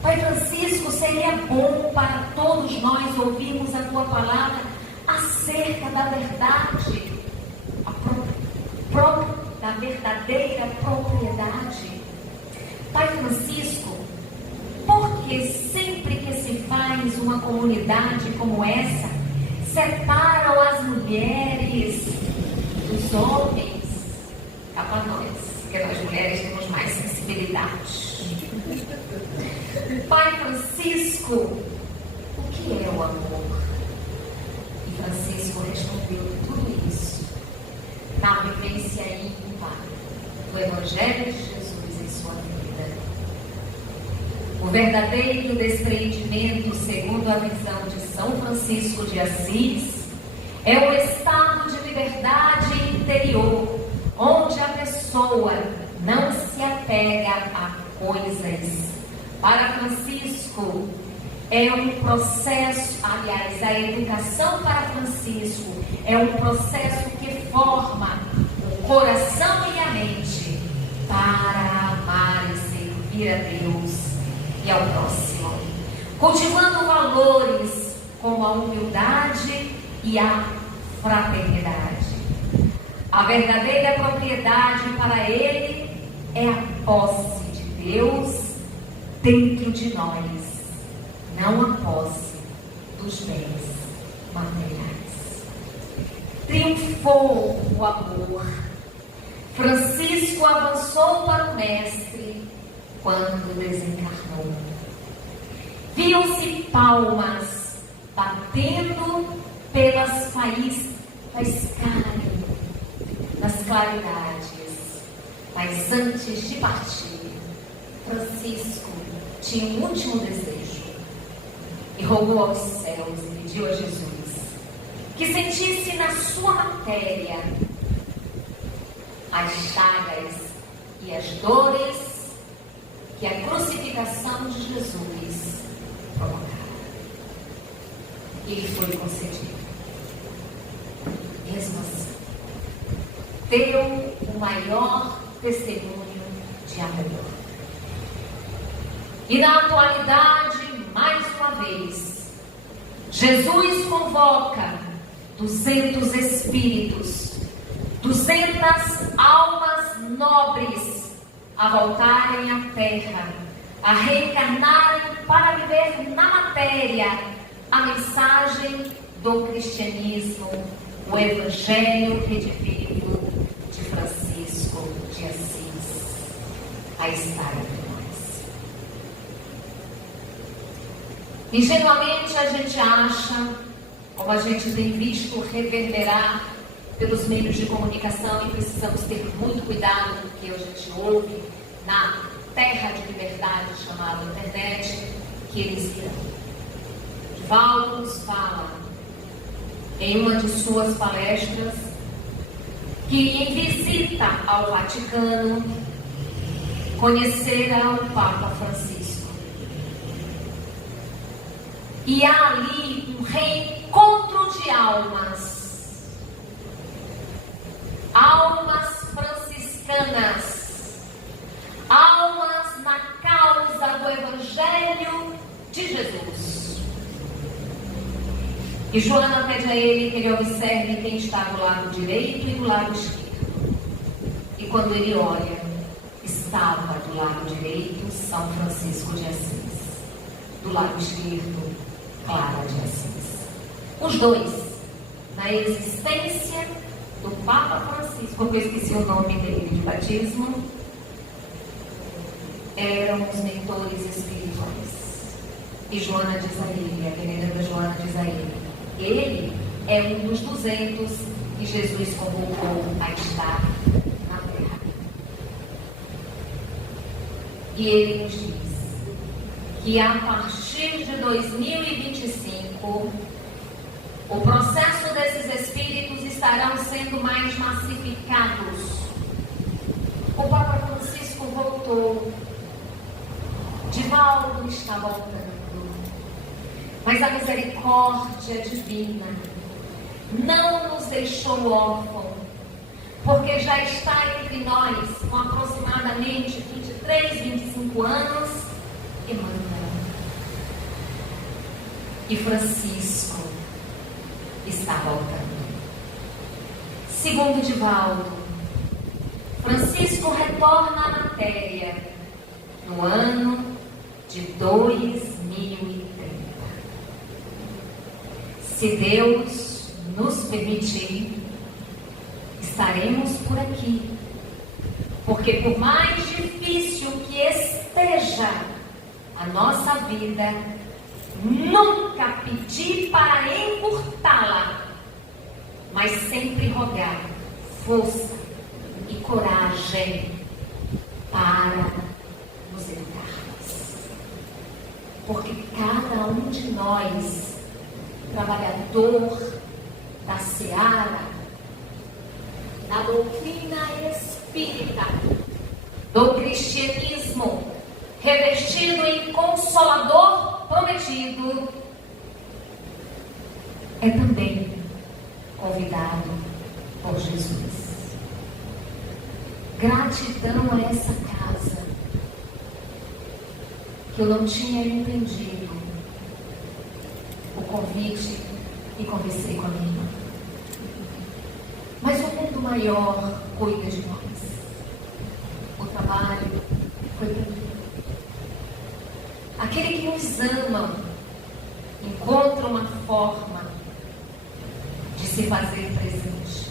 Pai Francisco, seria bom para todos nós ouvirmos a tua palavra acerca da verdade, da verdadeira propriedade. Pai Francisco, porque sempre que se faz uma comunidade como essa, separam as mulheres dos homens? Cá para nós, porque nós mulheres temos mais sensibilidade. Pai Francisco, o que é o amor? E Francisco respondeu tudo isso na vivência ímpar do Evangelho de Jesus em sua vida. O verdadeiro desprendimento, segundo a visão de São Francisco de Assis, é o estado de liberdade interior, onde a pessoa não se apega a coisas. Para Francisco, é um processo, aliás, a educação para Francisco é um processo que forma o coração e a mente para amar e servir a Deus e ao próximo, cultivando valores como a humildade e a fraternidade. A verdadeira propriedade para ele é a posse de Deus dentro de nós, não a posse dos bens materiais. Triunfou o amor. Francisco avançou para o Mestre quando desencarnou. Viu-se palmas batendo pelas faíscas nas claridades, mas antes de partir, Francisco tinha um último desejo e rogou aos céus e pediu a Jesus que sentisse na sua matéria as chagas e as dores que a crucificação de Jesus provocara. E lhe foi concedido. Mesmo assim, deu o maior testemunho de amor. E na atualidade, mais uma vez, Jesus convoca 200 espíritos, 200 almas nobres a voltarem à Terra, a reencarnarem para viver na matéria a mensagem do cristianismo, o Evangelho redivivo de Francisco de Assis, a estar entre nós. Ingenuamente a gente acha, como a gente tem visto reverberar pelos meios de comunicação, e precisamos ter muito cuidado com o que a gente ouve na terra de liberdade chamada internet, que eles irão. Divaldo nos fala em uma de suas palestras que, em visita ao Vaticano, conhecera o Papa Francisco. E há ali um reencontro de almas, almas franciscanas, almas na causa do Evangelho de Jesus. E Joana pede a ele que ele observe quem está do lado direito e do lado esquerdo. E quando ele olha, estava do lado direito São Francisco de Assis, do lado esquerdo Clara de Assis. Os dois, na existência do Papa Francisco, eu esqueci o nome dele de batismo, eram os mentores espirituais. E Joana diz a ele, a veneranda Joana diz a ele é um dos 200 que Jesus convocou a estar na Terra. E ele nos diz que a partir de 2025, o processo desses espíritos estarão sendo mais massificados. O Papa Francisco voltou, Divaldo está voltando. Mas a misericórdia divina não nos deixou órfãos, porque já está entre nós, com aproximadamente 23, 25 anos, Emmanuel. E Francisco está voltando. Segundo Divaldo, Francisco retorna à matéria no ano de 2030. Se Deus nos permitir, estaremos por aqui. Porque por mais difícil que esteja a nossa vida, nunca pedir para encurtá-la, mas sempre rogar força e coragem para nos educarmos. Porque cada um de nós, trabalhador da seara, da doutrina espírita, do cristianismo, revestido em Consolador prometido, é também convidado por Jesus. Gratidão a essa casa que eu não tinha entendido o convite e conversei com a minha irmã. Mas o mundo maior cuida de nós. O trabalho foi para mim. Aquele que nos ama encontra uma forma de se fazer presente.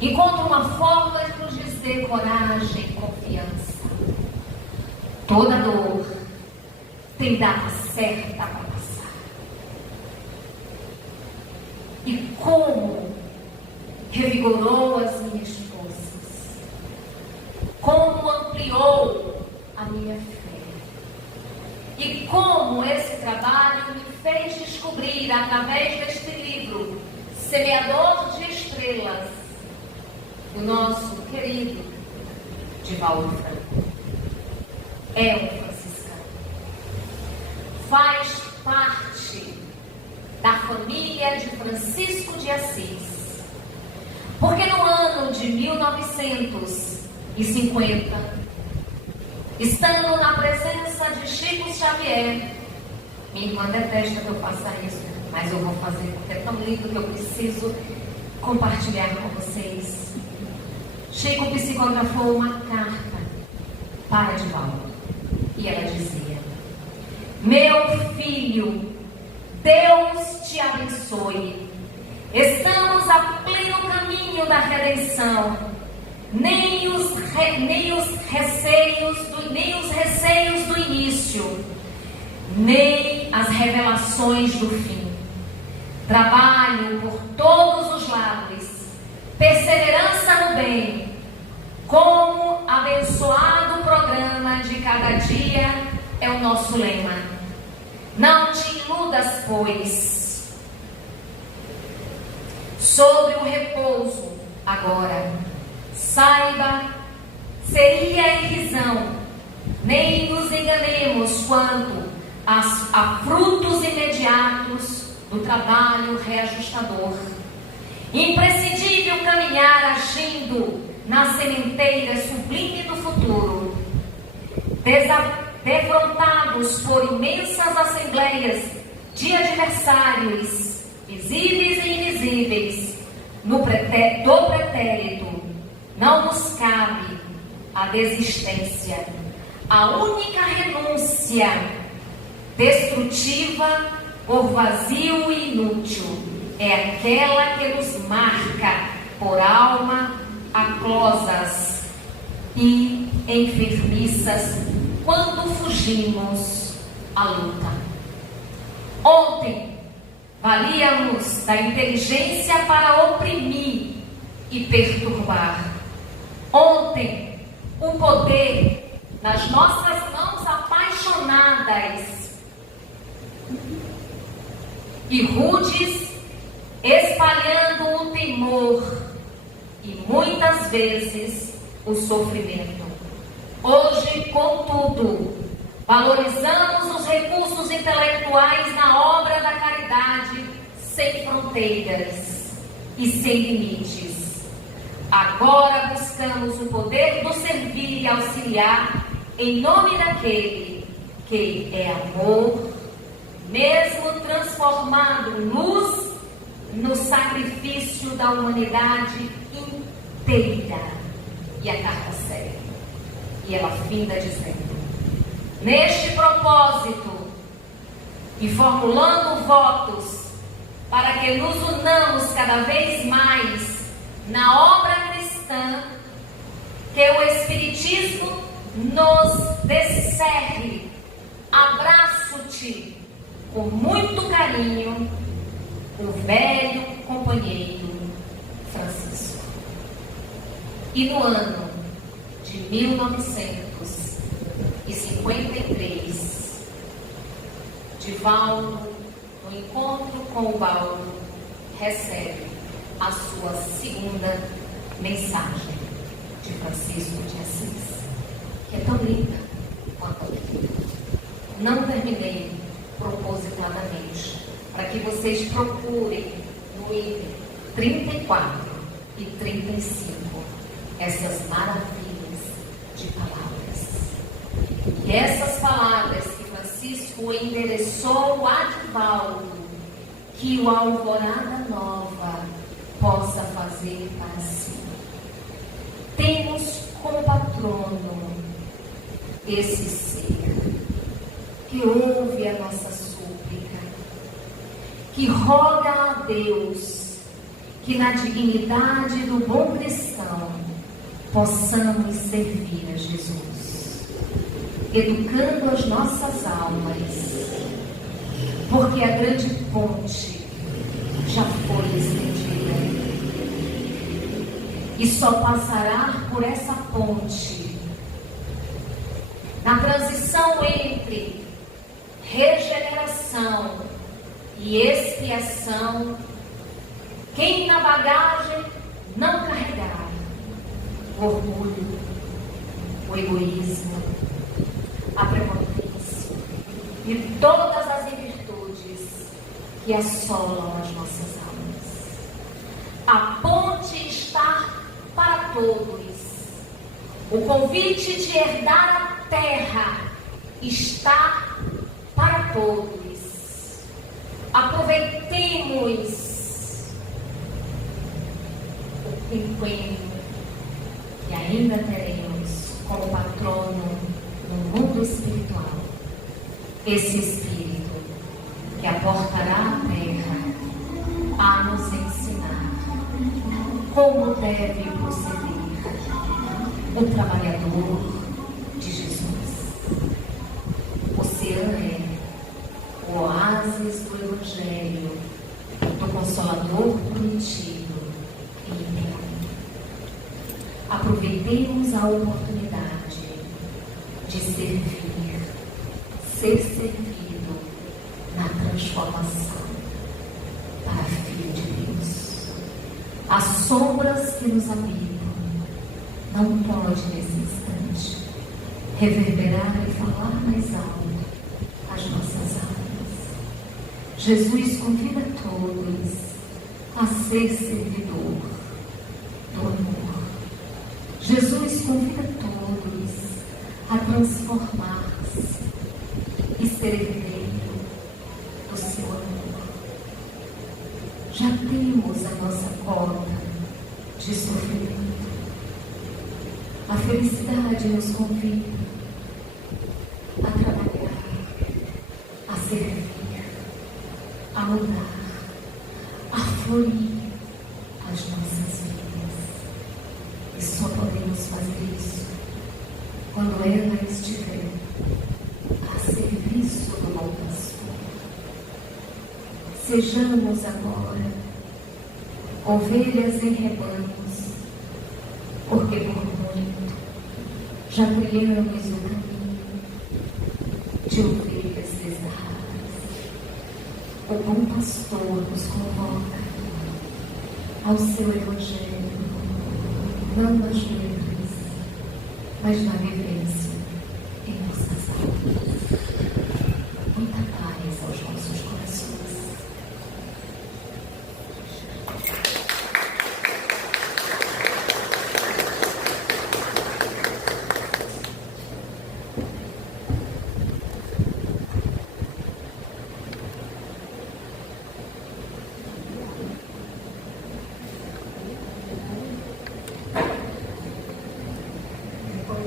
Encontra uma forma de nos dizer coragem e confiança. Toda dor tem data certa para passar. E como revigorou as minhas forças, como ampliou a minha fé, e como esse trabalho me fez descobrir, através deste livro, Semeador de Estrelas, o nosso querido Divaldo Franco. É um franciscano. Faz parte da família de Francisco de Assis. Porque no ano de 1950, estando na presença de Chico Xavier, minha irmã detesta que eu faça isso, mas eu vou fazer porque é tão lindo que eu preciso compartilhar com vocês. Chico psicografou uma carta para Divaldo e ela dizia: meu filho, Deus te abençoe. Estamos a pleno caminho da redenção. Nem os receios do início, nem as revelações do fim. Trabalho por todos os lados, perseverança no bem, como abençoado programa de cada dia é o nosso lema. Não te iludas, pois, sobre o repouso agora. Saiba, seria irrisão, nem nos enganemos quanto a frutos imediatos do trabalho reajustador. Imprescindível caminhar agindo na sementeira sublime do futuro. Defrontados por imensas assembleias de adversários, visíveis e invisíveis, do pretérito, não nos cabe a desistência. A única renúncia destrutiva por vazio e inútil é aquela que nos marca por alma aclosas e enfermiças quando fugimos à luta. Ontem valíamos da inteligência para oprimir e perturbar. Ontem, o poder nas nossas mãos apaixonadas e rudes, espalhando o temor e muitas vezes o sofrimento. Hoje, contudo, valorizamos os recursos intelectuais na obra da caridade sem fronteiras e sem limites. Agora buscamos o poder do servir e auxiliar em nome daquele que é amor, mesmo transformado luz no sacrifício da humanidade inteira. E a carta segue. E ela finda dizendo: neste propósito e formulando votos para que nos unamos cada vez mais na obra cristã, que o Espiritismo nos descerre, abraço-te com muito carinho, o velho companheiro Francisco. E no ano de 1953, Divaldo, no encontro com o Baldo, recebe a sua segunda mensagem de Francisco de Assis, que é tão linda quanto a minha. Não terminei propositadamente, para que vocês procurem no item 34 e 35 essas maravilhas de palavras. E essas palavras que Francisco endereçou a Divaldo, que o Alvorada Nova possa fazer para si. Temos como patrono esse ser que ouve a nossa súplica, que roga a Deus que na dignidade do bom cristão possamos servir a Jesus, educando as nossas almas, porque a grande ponte já foi estendida e só passará por essa ponte na transição entre regeneração e expiação quem na bagagem não carregar o orgulho, o egoísmo, a prepotência e todas as virtudes que assolam as nossas almas. A ponte está para todos. O convite de herdar a terra está para todos. Aproveitemos o quinquênio que ainda teremos como patrono no mundo espiritual, esse Espírito que aportará a terra a nos ensinar como deve proceder o trabalhador de Jesus. Oceano é o oásis do Evangelho, do Consolador prometido e imperativo. Aproveitemos a oportunidade de servir, ser servido na transformação para Filho de Deus. As sombras que nos habitam não pode nesse instante reverberar e falar mais alto as nossas almas. Jesus convida todos a ser servidor do amor. Jesus convida todos a transformar-se e ser herdeiro do seu amor. Já temos a nossa cota de sofrimento. A felicidade nos convida a trabalhar, a servir, a mudar, a florir as nossas vidas. E só podemos fazer isso quando ela estiver a serviço do bom pastor. Sejamos agora ovelhas em rebanhos, porque por muito já trilhamos o caminho de ovelhas desgarradas. O bom pastor nos convoca ao seu Evangelho, não nas letras, mas na vivência em nossas almas. Muita paz aos nossos corações.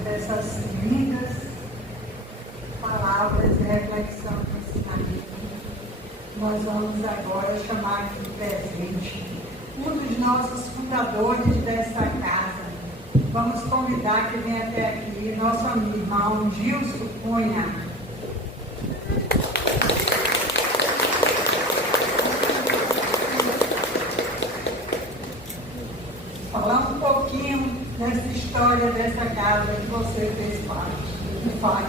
Essas lindas palavras de reflexão e ensinamento, nós vamos agora chamar de presente um dos nossos fundadores dessa casa. Vamos convidar que venha até aqui nosso amigo irmão Gilson Cunha. Falar um pouquinho dessa história dessa casa que você fez parte, que faz.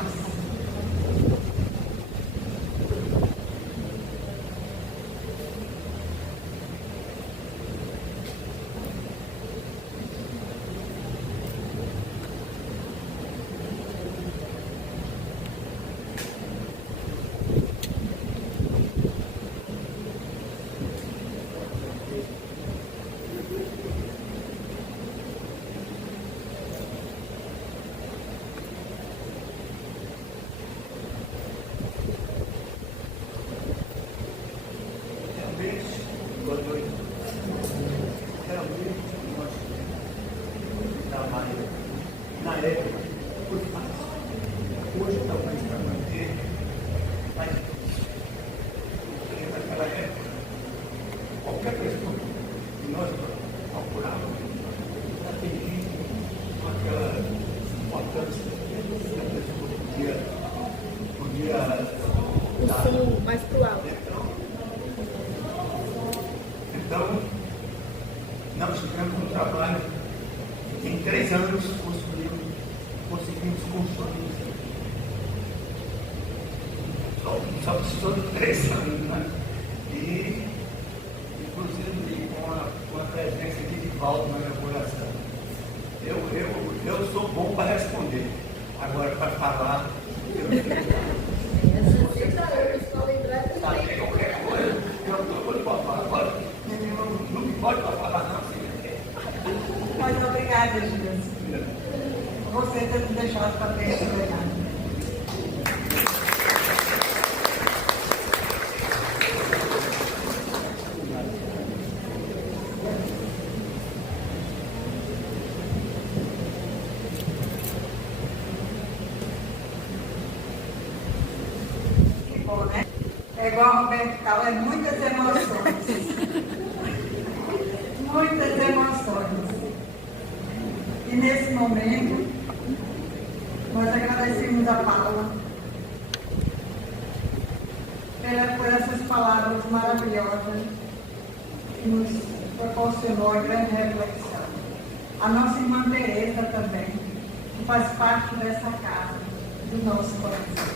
na época, foi fácil. Hoje talvez para manter, mas porque naquela época, qualquer pessoa que nós procurávamos, atendia com aquela importância que a pessoa podia dar. Som mais pro alto. Então, nós tivemos um trabalho em 3 anos conseguimos construir isso. Só precisou de 3 anos, né? E, inclusive, com a presença aqui de Valdo na minha coração. Eu sou bom para responder, agora para falar, sabe qualquer coisa, eu estou para falar agora, não me pode para falar não, assim. Mas obrigada, Jesus. Você ter me deixado para ter esse legado. Que bom, né? É igual o Roberto fala, é muitas emoções. Muitas emoções. E nesse momento, nós agradecemos a Paula por essas palavras maravilhosas que nos proporcionou a grande reflexão. A nossa irmã Tereza também, que faz parte dessa casa, do nosso coração.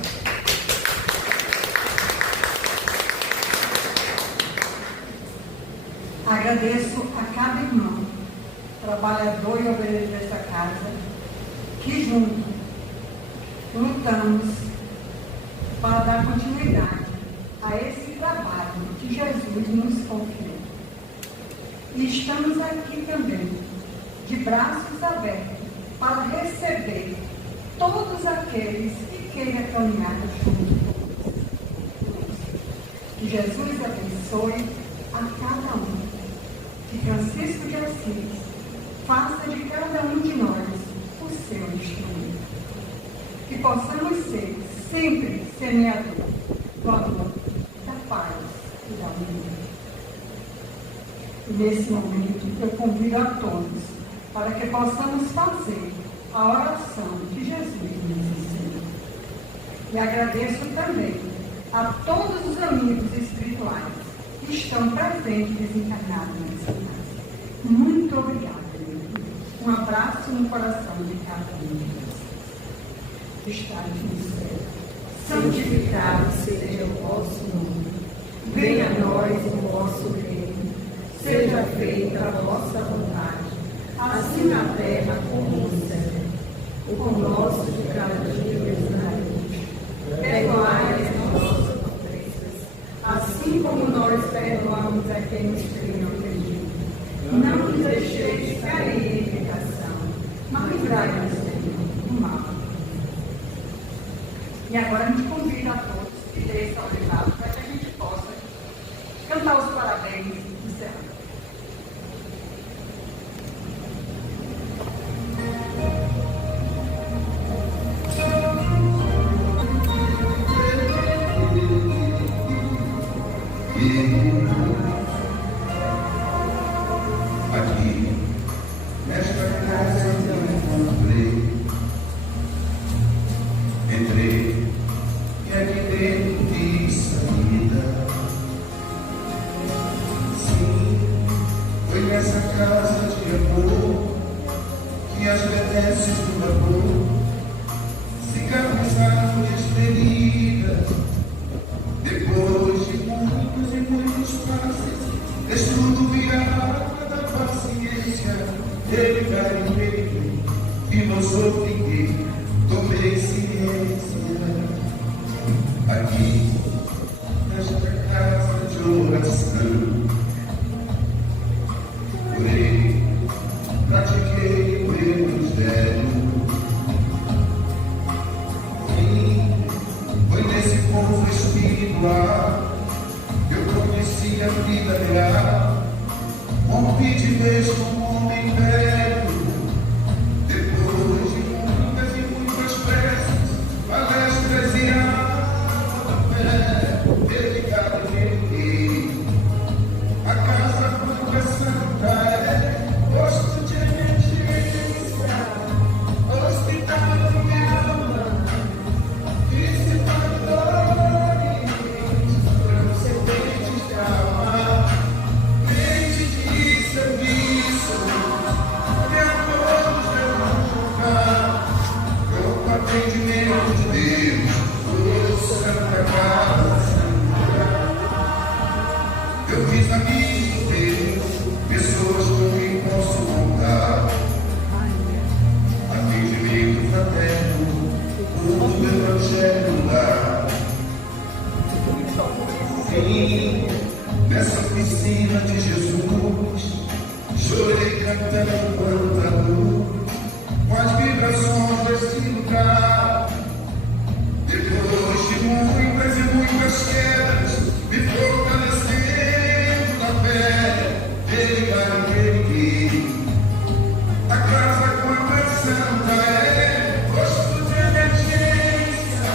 Agradeço a cada irmão, trabalhador e obreiro dessa casa, que juntos lutamos para dar continuidade a esse trabalho que Jesus nos confiou. E estamos aqui também, de braços abertos, para receber todos aqueles que queiram caminhar junto conosco. Que Jesus abençoe a cada um. Que Francisco de Assis faça de cada um de nós o seu instrumento. Que possamos ser sempre semeadores do amor, da paz e da unidade. E nesse momento eu convido a todos para que possamos fazer a oração que Jesus nos ensinou. E agradeço também a todos os amigos espirituais que estão presentes e desencarnados nessa casa. Muito obrigada, meu Deus. Um abraço no coração de cada um de vocês. Estais no céu. Santificado seja o vosso nome. Venha a nós o vosso reino. Seja feita a vossa vontade, assim na terra como no céu. O pão nosso de cada dia nos dai. Perdoai as nossas ofensas, assim como nós perdoamos a quem nos tem ofendido. Não nos deixeis cair em tentação, mas livrai-nos, Senhor, do mal. E agora a gente convida a todos que desçam ao levado para que a gente possa cantar os parabéns e encerrar. Aqui, nesta casa eu encontrei, entrei e aqui dentro vi saída. Sim, foi nessa casa de amor que as benesses do amor cicatrizaram despedidas. Depois de muitos e muitos passes, estudo virava da paciência. Ele caiu em mim e não soube, tomei ciência. Aqui, nesta casa de oração, orei, pratiquei o evangelho. Sim, foi nesse povo espiritual que eu conheci a vida real. Rompi de vez com um homem velho. Depois de muitas quedas, me fortalecendo na fé, Ele vai me erguer. A casa quando é santa é posto de emergência,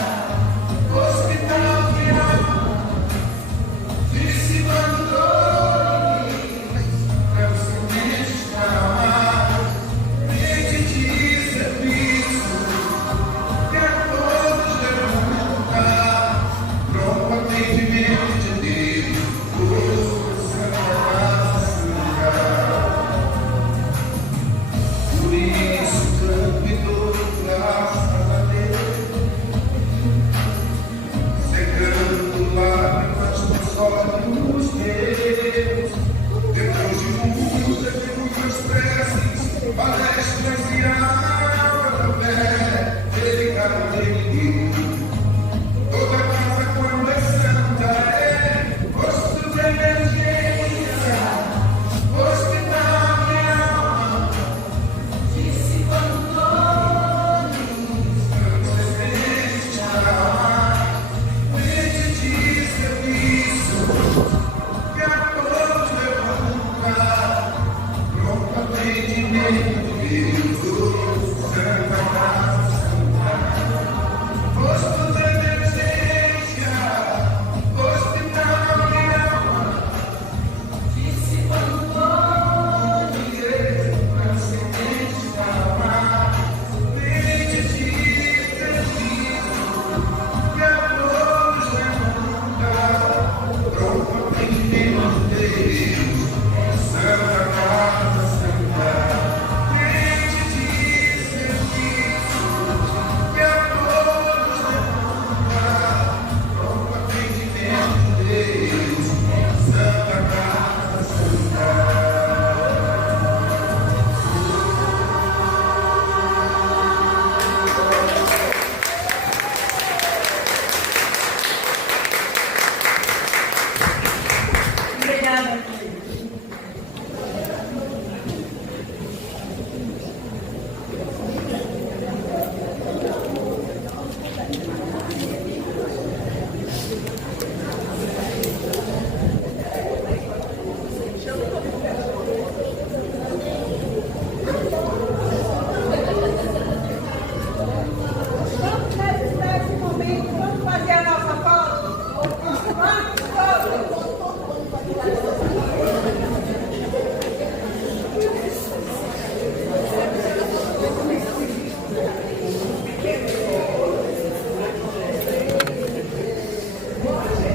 hospital de alma, disciplinadores, é o silêncio para amar, rede de serviço, que a todos devemos contar, pronto atendimento de Deus, por Santa Casa Sindical. Por isso canto e dou graças a Deus, secando lágrimas nos olhos meus. Depois de muitas preces, palestras e aula da fé, Ele me toda casa quando é santa é posto de emergência, hospital de alma, Deus